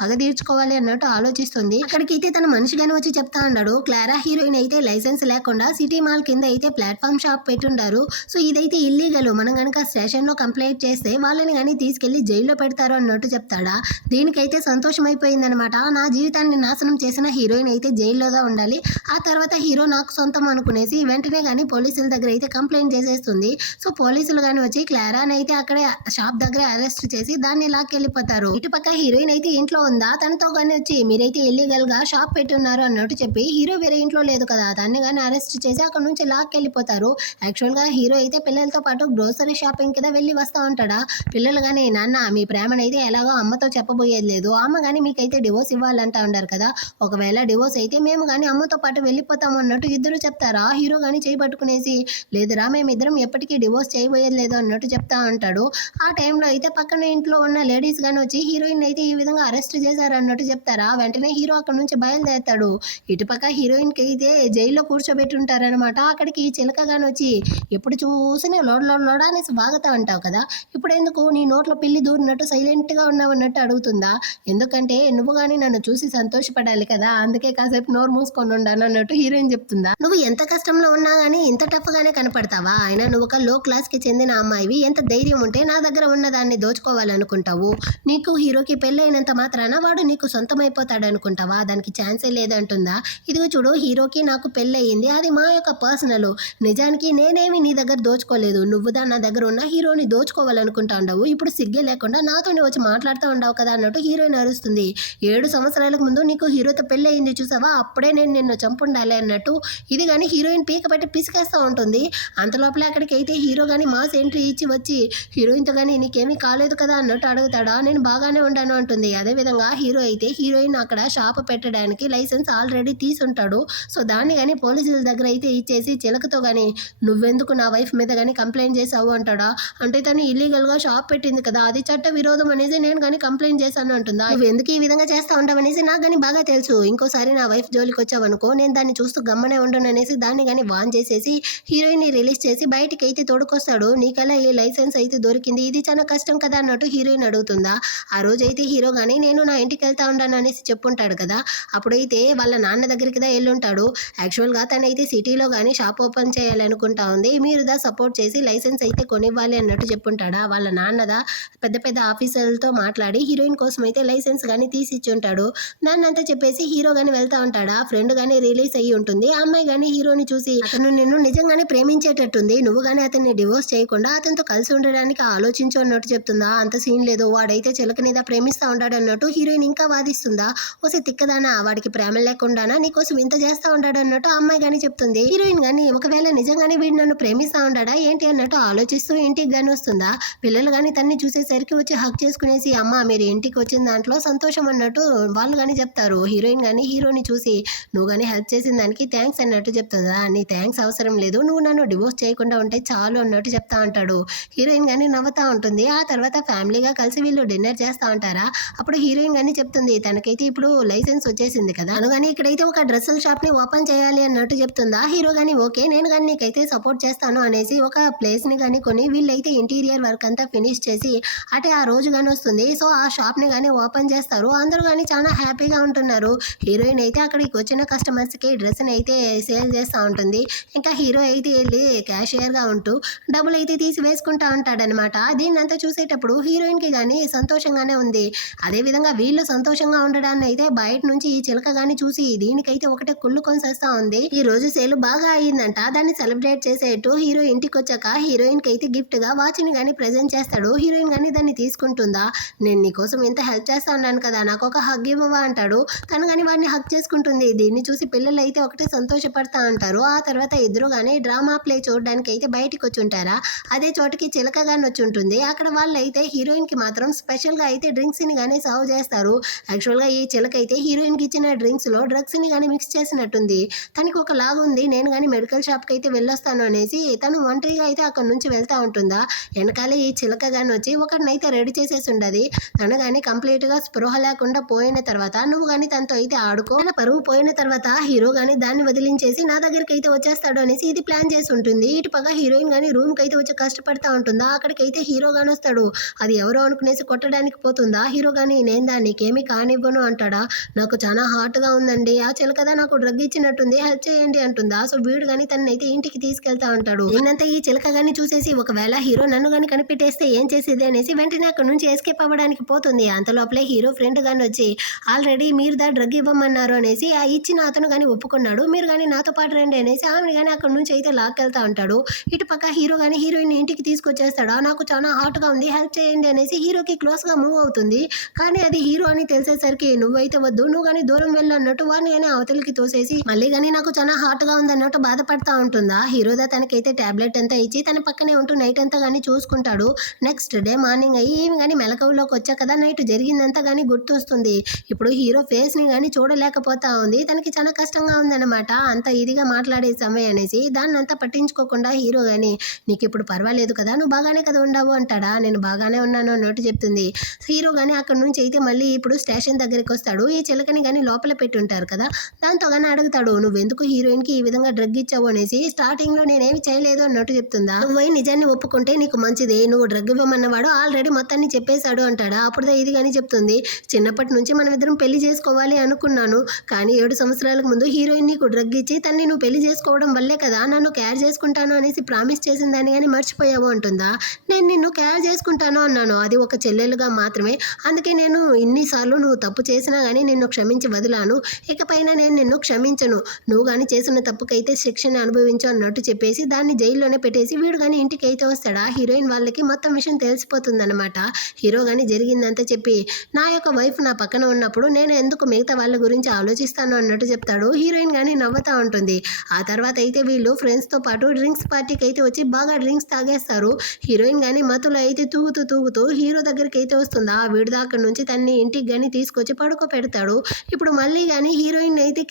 పగ తీర్చుకోవాలి అన్నట్టు ఆలోచిస్తుంది. అక్కడికైతే తన మనిషి గాని వచ్చి చెప్తా ఉన్నాడు. క్లారా హీరోయిన్ అయితే లైసెన్స్ లేకుండా సిటీ మాల్ కింద అయితే ప్లాట్ఫామ్ షాప్ పెట్టుంటారు. సో, ఇదైతే ఇల్లీగల్. మనం గనక స్టేషన్‌లో కంప్లెయింట్ చేస్తే వాళ్ళని గాని తీసుకెళ్లి జైల్లో పెడతారు అన్నట్టు చెప్తాడా. దీనికైతే సంతోషమైపోయిందనమాట. నా జీవితాన్ని నాశనం చేసిన హీరోయిన్ అయితే జైల్లోగా ఉండాలి. ఆ తర్వాత హీరో నాకు సొంతం అనుకునేసి వెంటనే గాని పోలీసుల దగ్గర అయితే కంప్లెయింట్ చేసేస్తుంది. సో, పోలీసులు గాని వచ్చి క్లారాని అయితే అక్కడే షాప్ దగ్గర అరెస్ట్ చేసి దాన్ని లాక్కెళ్ళిపోతారు. ఇటుపక్క హీరోయిన్ అయితే ఇంట్లో ఉందా. తనతో గాని వచ్చి, "మీరైతే ఇల్లీగల్‌గా షాప్ పెట్టున్నారు" అన్నట్టు చెప్పి హీరో వేరే ఇంట్లో లేదు కదా. దాన్ని గాని అరెస్ట్ చేసి అక్కడి నుంచి లాక్కెళ్ళిపోతారు. యాక్చువల్‌గా హీరో అయితే పిల్లలతో పాటు గ్రోసరీ షాపింగ్ కింద వెళ్ళి వస్తా ఉంటాడా. పిల్లలు గాని, "నాన్న మీ ప్రేమనైతే ఎలాగో అమ్మతో చెప్పబోయేది లేదు. అమ్మ గాని మీకైతే డివోర్స్ ఇవ్వాలంటా ఉండారు కదా. ఒకవేళ డివోర్స్ అయితే మేము గాని అమ్మతో పాటు వెళ్ళిపోతాము" అన్నట్టు ఇద్దరు చెప్తారా. హీరో గాని చేయి పట్టుకునేసి, "లేదురా మేమిద్దరం ఎప్పటికీ డివోర్స్ చేయబోయేది లేదు" అన్నట్టు చెప్తా ఉంటాడు. ఆ టైంలో అయితే పక్కన ఇంట్లో ఉన్న లేడీస్ గాని వచ్చి హీరోయిన్ అయితే ఈ విధంగా అరెస్ట్ చేశారన్నట్టు చెప్తారా. వెంటనే హీరో అక్కడి నుంచి బయలుదేరతాడు. ఇటుపక్క హీరోయిన్‌కి అయితే జైల్లో కూర్చోబెట్టుంటారనమాట. అక్కడికి ఈ చిలక గాని వచ్చి, "ఎప్పుడు చూసినా లోడ లోడ లోడ అనేసి వాగుతా ఉంటావు కదా. ఇప్పుడెందుకు నీ నోట్లో పిల్లి దూరినట్టు సైలెంట్‌గా ఉన్నావన్నట్టు" అడుగుతుందా. "ఎందుకంటే నువ్వు గాని నన్ను చూసి సంతోషపడాలి కదా. అందుకే కాసేపు నోరు మూసుకొని ఉండాను" అన్నట్టు హీరోయిన్ చెప్తుందా. "నువ్వు ఎంత కష్టంలో ఉన్నా గాని ఇంత టఫ్‌గానే కనపడతావా. అయినా నువ్వు ఒక లో క్లాస్‌కి చెందిన అమ్మాయివి. ఎంత ధైర్యం ఉంటే నా దగ్గర ఉన్న దాన్ని దోచుకోవాలనుకుంటావు. నీకు హీరోకి పెళ్ళైనంత మాత్రాన వాడు నీకు సొంతమైపోతాడనుకుంటావా. దానికి ఛాన్సే లేదంటుందా. ఇదిగో చూడు హీరోకి నాకు పెళ్ళయింది. అది మా యొక్క పర్సనల్. నిజానికి నేనేమి నీ దగ్గర దోచుకోలేదు. నువ్వుదా నా దగ్గర ఉన్న హీరోని దోచుకోవాలనుకుంటా ఉండవు. ఇప్పుడు సిగ్గే లేకుండా నాతోనే వచ్చి మాట్లాడుతూ ఉండవు కదా" అన్నట్టు హీరోయిన్ అరుస్తుంది. "7 సంవత్సరాలకు ముందు నీకు హీరోతో పెళ్ళయింది చూసావా. అప్పుడే నేను నిన్ను చంపుండాలి" అన్నట్టు ఇది గాని హీరోయిన్ పీక పట్టి పిసికేస్తా ఉంటుంది. అంతలోపలే అక్కడికైతే హీరో గాని మాస్ ఎంట్రీ ఇచ్చి వచ్చి, హీరోయిన్‌తో గాని "నీకేమీ కాలేదు కదా" అన్నట్టు అడుగుతాడా. "నేను బాగానే ఉండాను" అంటుంది. అదేవిధంగా హీరో అయితే హీరోయిన్ అక్కడ షాప్ పెట్టడానికి లైసెన్స్ ఆల్రెడీ తీసుంటాడు. సో, దాన్ని గాని పోలీసుల దగ్గర అయితే ఇచ్చేసి చిలకతో గాని, "నువ్వెందుకు నా వైఫ్ మీద గాని కంప్లెయింట్ చేసావు" అంటాడా. అంటే తను ఇల్లీగల్‌గా షాప్ పెట్టింది కదా. అది చట్ట విరోధం అనేసి నేను గాని కంప్లెయింట్ చేశాను అంటుందా. "నువ్వెందుకు ఈ విధంగా చేస్తా ఉంటావనేసి నాకు గాని బాగా తెలుసు. ఇంకోసారి నా వైఫ్ జోలికొచ్చావనుకో నేను దాన్ని చూస్తూ గమ్మునే ఉండననేసి దాన్ని గాని వార్న్ చేసేసి హీరోయిన్‌ని రిలీజ్ చేసి బయటికైతే తోడుకొస్తాడు. "నీకెలా ఈ లైసెన్స్ అయితే దొరికింది. ఇది చాలా కష్టం కదా" అన్నట్టు హీరోయిన్ అడుగుతుందా. ఆ రోజైతే హీరో గాని "నేను నా ఇంటికెళ్తా ఉండాను" అనేసి చెప్పుంటాడు కదా. అప్పుడైతే వాళ్ళ నాన్న దగ్గరికి ఎళ్ళుంటాడు. యాక్చువల్‌గా తనైతే సిటీలో గాని షాప్ ఓపెన్ చేయాలనుకుంటా ఉంది. మీరు సపోర్ట్ చేసి లైసెన్స్ అయితే కొనివ్వాలి అన్నట్టు చెప్పుంటాడా. వాళ్ళ నాన్నదా పెద్ద పెద్ద ఆఫీసర్లతో మాట్లాడి హీరోయిన్ కోసం అయితే లైసెన్స్ గాని తీసిచ్చుంటాడు. దాన్నంతా చెప్పేసి హీరో గాని వెళ్తా ఉంటాడా. ఫ్రెండ్ గాని రిలీజ్ అయ్యి ఉంటుంది. ఆ అమ్మాయి గాని హీరోని చూసి, "అతను నిన్ను నిజంగానే ప్రేమించేటట్టుంది. నువ్వు గాని అతన్ని డివోర్స్ చేయకుండా అతనితో కలిసి ఉండడానికి ఆలోచించు" అన్నట్టు చెప్తుందా. "అంత సీన్ లేదు. వాడైతే చిలకనిదా ప్రేమిస్తా ఉంటాడు" అన్నట్టు హీరోయిన్ ఇంకా వాదిస్తుందా. "ఓసే తిక్కదానా వాడికి ప్రేమ లేకుండానా నీకోసం ఇంత చేస్తా ఉంటాడు" అన్నట్టు ఆ అమ్మాయి గాని చెప్తుంది. హీరోయిన్ గాని ఒకవేళ నిజంగానే వీడు నన్ను ప్రేమిస్తా ఉంటాడా ఏంటి అన్నట్టు ఆలోచిస్తూ ఇంటికి గాని వస్తుందా. పిల్లలు గాని తన్ని చూసేసరికి వచ్చి హగ్ చేసుకునేసి, "అమ్మ మీరు ఇంటికి వచ్చిన దాంట్లో సంతోషం" అన్నట్టు వాళ్ళు గాని చెప్తారు. హీరోయిన్ గాని హీరోని చూసి, "నువ్వు గాని హెల్ప్ చేసిన దానికి థ్యాంక్స్" అన్నట్టు చెప్తుందా. "నీ థ్యాంక్స్ అవసరం లేదు. నువ్వు నన్ను డివోర్స్ చేయకుండా ఉంటే చాలు" అన్నట్టు చెప్తా ఉంటాడు. హీరోయిన్ గాని నవ్వుతా ఉంటుంది. ఆ తర్వాత ఫ్యామిలీగా కలిసి వీళ్ళు డిన్నర్ చేస్తా ఉంటారా. అప్పుడు హీరోయిన్ గాని చెప్తుంది తనకైతే ఇప్పుడు లైసెన్స్ వచ్చేసింది కదా. తను గాని ఇక్కడైతే ఒక డ్రెస్సుల షాప్ ని ఓపెన్ చేయాలి అన్నట్టు చెప్తుందా. హీరో గాని "ఓకే నేను గాని నీకైతే సపోర్ట్ చేస్తాను" అనేసి ఒక ప్లేస్ ని గాని కొని వీళ్ళైతే ఇంటీరియర్ వర్క్ అంతా ఫినిష్ చేసి అటే ఆ రోజు గాని వస్తుంది. సో, ఆ షాప్ ని గాని ఓపెన్ చేస్తారు. అందరూ గాని చాలా హ్యాపీగా ఉంటున్నారు. హీరోయిన్ అయితే అక్కడికి వచ్చిన కస్టమర్స్ కి డ్రెస్ ని అయితే సేల్ చేస్తా ఉంటుంది. ఇంకా హీరో అయితే వెళ్ళి క్యాషియర్గా ఉంటూ డబ్బులు అయితే తీసి వేసుకుంటా ఉంటాడనమాట. దీన్నంతా చూసేటప్పుడు హీరోయిన్కి కానీ సంతోషంగానే ఉంది. అదేవిధంగా వీళ్ళు సంతోషంగా ఉండడాన్ని అయితే బయట నుంచి ఈ చిలక కానీ చూసి దీనికైతే ఒకటే కుళ్ళు కొనిసేస్తా ఉంది. ఈ రోజు సేల్ బాగా అయ్యిందంట. దాన్ని సెలబ్రేట్ చేసేట్టు హీరో ఇంటికి వచ్చాక హీరోయిన్కి అయితే గిఫ్ట్గా వాచ్ని కానీ ప్రజెంట్ చేస్తాడు. హీరోయిన్ కానీ దాన్ని తీసుకుంటుందా, నేను నీకోసం ఇంత హెల్ప్ చేస్తా ఉన్నాను కదా, నాకు ఒక హగ్ ఇవ్వవా అంటాడు. తను కానీ వాడిని హగ్ చేసుకుంటుంది. దీన్ని చూసి పిల్లలు అయితే ఒకటే సంతోషపడతా అంటారు. ఆ తర్వాత ఇద్దరు కానీ డ్రామా ప్లే చూడడానికి అయితే బయటికి వచ్చి ఉంటారా. అదే చోటుకి చిలక కానీ వచ్చి ఉంటుంది. అక్కడ వాళ్ళు అయితే హీరోయిన్కి మాత్రం స్పెషల్గా అయితే డ్రింక్స్ని కానీ సర్వ్ చేస్తారు. యాక్చువల్గా ఈ చిలక అయితే హీరోయిన్కి ఇచ్చిన డ్రింక్స్లో డ్రగ్స్ని కానీ మిక్స్ చేసినట్టుంది. తనకి ఒక లాగా ఉంది, నేను కానీ మెడికల్ షాప్కి అయితే వెళ్ళొస్తాను అనేసి తను ఒంటరిగా అయితే అక్కడ నుంచి వెళ్తూ ఉంటుందా. వెనకాలే ఈ చిలక కానీ వచ్చి ఒకరినైతే రెడీ చేసేసి ఉండదు. తను కానీ కంప్లీట్గా స్పృహ లేకుండా పోయిన తర్వాత నువ్వు కానీ తనతో అయితే ఆడుకో, తన పరువు పోయిన తర్వాత హీరో కానీ దాన్ని వదిలించేసి నా దగ్గరికి అయితే వచ్చేస్తాడు అనేసి ఇది ప్లాన్ చేసి ఉంటుంది. ఇటు పక్క హీరోయిన్ కానీ రూమ్కి అయితే వచ్చి కష్టపడతా ఉంటుందా. అక్కడికైతే హీరో కానీ వస్తాడు. అది ఎవరో అనుకునేసి కొట్టడానికి పోతుందా. హీరో కానీ నేను దాన్ని నీకేమీ కానివ్వను అంటాడా. నాకు చాలా హార్ట్గా ఉందండి, ఆ చిలకదా నాకు డ్రగ్ ఇచ్చినట్టుంది, హెల్ప్ చేయండి అంటుందా. సో వీడు కానీ తనైతే ఇంటికి తీసుకెళ్తా ఉంటాడు. ఏంటంటే ఈ చిలక కానీ చూసేసి ఒకవేళ హీరో నన్ను కానీ కనిపెట్టేస్తే ఏం చేసేది అనేసి వెంటనే అక్కడ నుంచి ఎస్కేప్ అవ్వడానికి పోతుంది. అంతలోపలే హీరో ఫ్రెండ్ కానీ వచ్చి ఆల్రెడీ మీరు దా డ్రగ్ ఇవ్వమన్నారు అనేసి ఆ ఇచ్చిన అతను కానీ ఒప్పుకున్నాడు, మీరు కానీ నాతో పాటు రండి అనేసి ఆమెను కానీ అక్కడ నుంచి అయితే లాక్కెళ్తా ఉంటాడు. ఇటు పక్క హీరో కానీ హీరోయిన్ ఇంటికి తీసుకొచ్చేస్తాడు. నాకు చాలా హార్ట్గా ఉంది, హెల్ప్ చేయండి అనేసి హీరోకి క్లోజ్గా మూవ్ అవుతుంది. కానీ అది హీరో అని తెలిసేసరికి నువ్వైతే వద్దు, నువ్వు కానీ దూరం వెళ్ళు అన్నట్టు వాడిని కానీ అవతలికి తోసేసి మళ్ళీ కానీ నాకు చాలా హార్ట్గా ఉంది అన్నట్టు బాధపడతా ఉంటుందా. హీరోదా తనకైతే టాబ్లెట్ అంతా ఇచ్చి తన పక్కనే ఉంటూ నైట్ అంతా కానీ చూసుకుంటాడు. నెక్స్ట్ డే మార్నింగ్ అయ్యి ఏమి కానీ మెలకువలోకి వచ్చా కదా, నైట్ జరిగిందంతా కానీ గుర్తొస్తుంది. ఇప్పుడు హీరో ఫేస్ని కానీ చూడలేకపోతా ఉంది. తనకి చాలా కష్టంగా ఉందన్నమాట. అంత ఇదిగా మాట్లాడే సమయం అనేసి దాన్ని అంతా పట్టించుకోకుండా హీరో కానీ నీకు ఇప్పుడు పర్వాలేదు కదా, నువ్వు బాగానే కదా ఉండవు అంటాడా. నేను బాగానే ఉన్నాను అన్నట్టు చెప్తుంది. హీరో కానీ అక్కడ నుంచి అయితే మళ్ళీ ఇప్పుడు స్టేషన్ దగ్గరికి వస్తాడు. ఈ చిలకని కానీ లోపల పెట్టి ఉంటారు కదా, దాంతో కానీ అడుగుతాడు నువ్వెందుకు హీరోయిన్కి ఈ విధంగా డ్రగ్ ఇచ్చావు అనేసి. స్టార్టింగ్లో నేనేమి చేయలేదు అన్నట్టు చెప్తుందా. నువ్వు నిజాన్ని ఒప్పుకుంటే నీకు మంచిది, నువ్వు డ్రగ్ ఇవ్వమన్నవాడు ఆల్రెడీ మొత్తాన్ని చెప్పేశాడు అంటాడా. అప్పుడు ఇది కానీ చెప్తుంది, చిన్నప్పటి నుంచి మనం ఇద్దరం పెళ్లి చేసుకోవాలి అనుకున్నాను, కానీ 7 సంవత్సరాలకు ముందు హీరోయిన్ నీకు డ్రగ్ ఇచ్చి తన్ని నువ్వు పెళ్లి చేసుకోవడం వల్లే కదా నన్ను కేర్ చేసుకుంటాను అనేసి ప్రామిస్ చేసిందని కానీ మర్చిపోయావు అంటుందా. నేను నిన్ను కేర్ చేసుకుంటాను అన్నాను, అది ఒక చెల్లెలుగా మాత్రమే, అందుకే నేను ఇన్నిసార్లు నువ్వు తప్పు చేసినా కానీ నిన్ను క్షమించి వదిలాను, ఇకపైన నేను నిన్ను క్షమించను, నువ్వు కానీ చేసిన తప్పుకైతే శిక్షణ అనుభవించు అన్నట్టు చెప్పేసి దాన్ని జైల్లోనే పెట్టేసి వీడు కానీ ఇంటికి అయితే వస్తాడా. హీరోయిన్ వాళ్ళకి మొత్తం విషయం తెలిసిపోతుందన్నమాట. హీరో కానీ జరిగిందంతా చెప్పి నా యొక్క వైఫ్ నా పక్కన ఉన్నప్పుడు నేను ఎందుకు మిగతా వాళ్ళ గురించి ఆలోచిస్తాను అన్నట్టు చెప్తాడు. హీరోయిన్ కానీ నవ్వుతూ ఉంటుంది. ఆ తర్వాత అయితే వీళ్ళు ఫ్రెండ్స్తో పాటు డ్రింక్స్ పార్టీకి అయితే వచ్చి బాగా డ్రింక్స్ తాగేస్తారు. హీరోయిన్ కానీ మత్తులో అయితే తూగుతూ హీరో దగ్గరికి అయితే వస్తుందా. వీడి దగ్గర నుంచి తన్ని ఇంటికి కానీ తీసుకొచ్చి పడుకోబెడతాడు. ఇప్పుడు మళ్ళీ కానీ హీరోయిన్ అయితే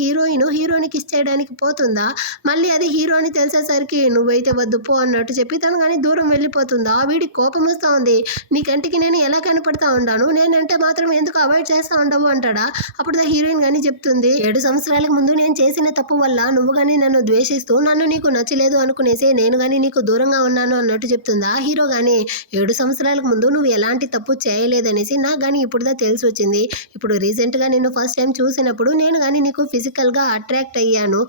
హీరోని కిస్ చేయడానికి పోతుందా. మళ్ళీ అది హీరో అని తెలిసేసరికి నువ్వైతే వద్దు పో అన్నట్టు చెప్పి తను కానీ దూరం వెళ్ళిపోతుందా. వీడికి కోపం వస్తూ ఉంది, నీ కంటికి నేను ఎలా కనపడతా ఉన్నాను, నేనంటే మాత్రం ఎందుకు అవాయిడ్ చేస్తూ ఉండవు అంటాడా. అప్పుడు హీరోయిన్ కానీ చెప్తుంది 7 సంవత్సరాలకు ముందు నేను చేసిన తప్పు వల్ల నువ్వు కానీ నన్ను ద్వేషిస్తూ నన్ను నీకు నచ్చలేదు అనుకునేసి నేను కానీ నీకు దూరంగా ఉన్నాను అన్నట్టు చెప్తుందా. హీరో కానీ 7 సంవత్సరాలకు ముందు నువ్వు ఎలాంటి తప్పు చేయలేదనేసి నాకు కానీ ఇప్పుడుదా తెలిసి వచ్చింది. ఇప్పుడు రీసెంట్గా నేను ఫస్ట్ టైం చూసినప్పుడు నేను కానీ నీకు ఫిజికల్గా అట్రాక్ట్ అయ్యాను,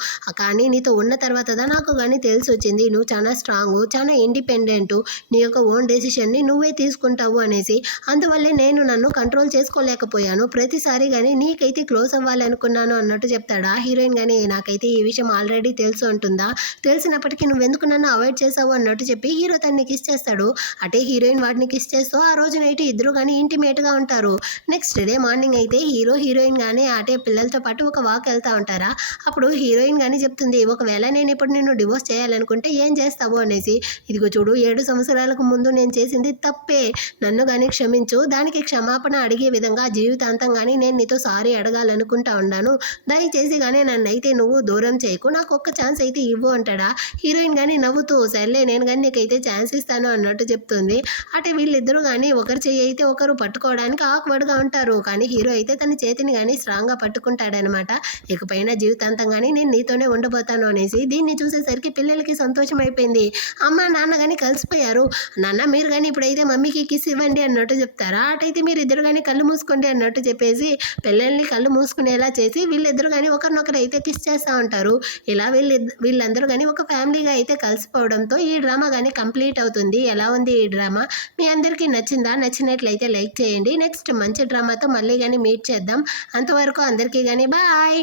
కానీ నీతో ఉన్న తర్వాత నాకు కానీ తెలిసి వచ్చింది నువ్వు చాలా స్ట్రాంగ్, చాలా ఇండిపెండెంట్, నీ యొక్క ఓన్ డెసిషన్ని నువ్వే తీసుకుంటావు అనేసి. అందువల్లే నేను నన్ను కంట్రోల్ చేసుకోలేకపోయాను, ప్రతిసారి కానీ నీకైతే క్లోజ్ అవ్వాలి అనుకున్నాను అన్నట్టు చెప్తాడా. హీరోయిన్ కానీ నాకైతే ఈ విషయం ఆల్రెడీ తెలుసు అంటుందా. తెలిసినప్పటికీ నువ్వెందుకు నన్ను అవాయిడ్ చేసావు అన్నట్టు చెప్పి హీరో తన్ని కిస్ చేస్తాడు. అటే హీరోయిన్ వాడిని కిస్ చేస్తూ ఆ రోజు నైట్ ఇద్దరు కానీ ఇంటిమేట్గా ఉంటారు. నెక్స్ట్ డే మార్నింగ్ అయితే హీరోయిన్ కానీ అటే పిల్లలతో పాటు ఒక వాక్ వెళ్తూ ఉంటారా. అప్పుడు హీరోయిన్ కానీ చెప్తుంది ఒకవేళ నేను ఇప్పుడు నిన్ను డివోర్స్ చేయాలనుకుంటే ఏం చేస్తావు అనేసి. ఇదిగో చూడు 7 సంవత్సరాలకు ముందు నేను చేసింది తప్పే, నన్ను కానీ క్షమించు, దానికి క్షమాపణ అడిగే విధంగా జీవితాంతం కానీ నేను నీతో సారీ అడగాలనుకుంటా ఉన్నాను, దయచేసి కానీ నన్ను అయితే నువ్వు దూరం చేయకు, నాకు ఒక్క ఛాన్స్ అయితే ఇవ్వు అంటాడా. హీరోయిన్ కానీ నవ్వుతూ సర్లే నేను కానీ నీకైతే ఛాన్స్ ఇస్తాను అన్నట్టు చెప్తుంది. అంటే వీళ్ళిద్దరూ కానీ ఒకరి చేయి అయితే ఒకరు పట్టుకోవడానికి ఆక్వర్డ్గా ఉంటారు, కానీ హీరో అయితే తన చేతిని కానీ స్ట్రాంగ్గా పట్టుకుంటాడనమాట. ఇకపైన జీవితాంతం కానీ నేను నీతోనే ఉండబోతాను అనేసి. దీన్ని చూసేసరికి పిల్లలకి సంతోషం అయిపోయింది. అమ్మ నాన్న కానీ కలిసిపోయారు. నాన్న మీరు కానీ ఇప్పుడైతే మమ్మీకి కిస్ ఇవ్వండి అన్నట్టు చెప్తారా. అటైతే మీరు ఇద్దరు కానీ కళ్ళు మూసుకోండి అన్నట్టు చెప్పేసి పిల్లల్ని కళ్ళు మూసుకునేలా చేసి వీళ్ళిద్దరు కానీ ఒకరినొకరు అయితే కిస్ చేస్తూ ఉంటారు. ఇలా వీళ్ళందరూ కానీ ఒక ఫ్యామిలీగా అయితే కలిసిపోవడంతో ఈ డ్రామా కానీ కంప్లీట్ అవుతుంది. ఎలా ఉంది ఈ డ్రామా? మీ అందరికీ నచ్చిందా? నచ్చినట్లయితే లైక్ చేయండి. నెక్స్ట్ మంచి డ్రామాతో మళ్ళీ కానీ మీట్ చేద్దాం. అంతవరకు అందరికీ కానీ బాయ్.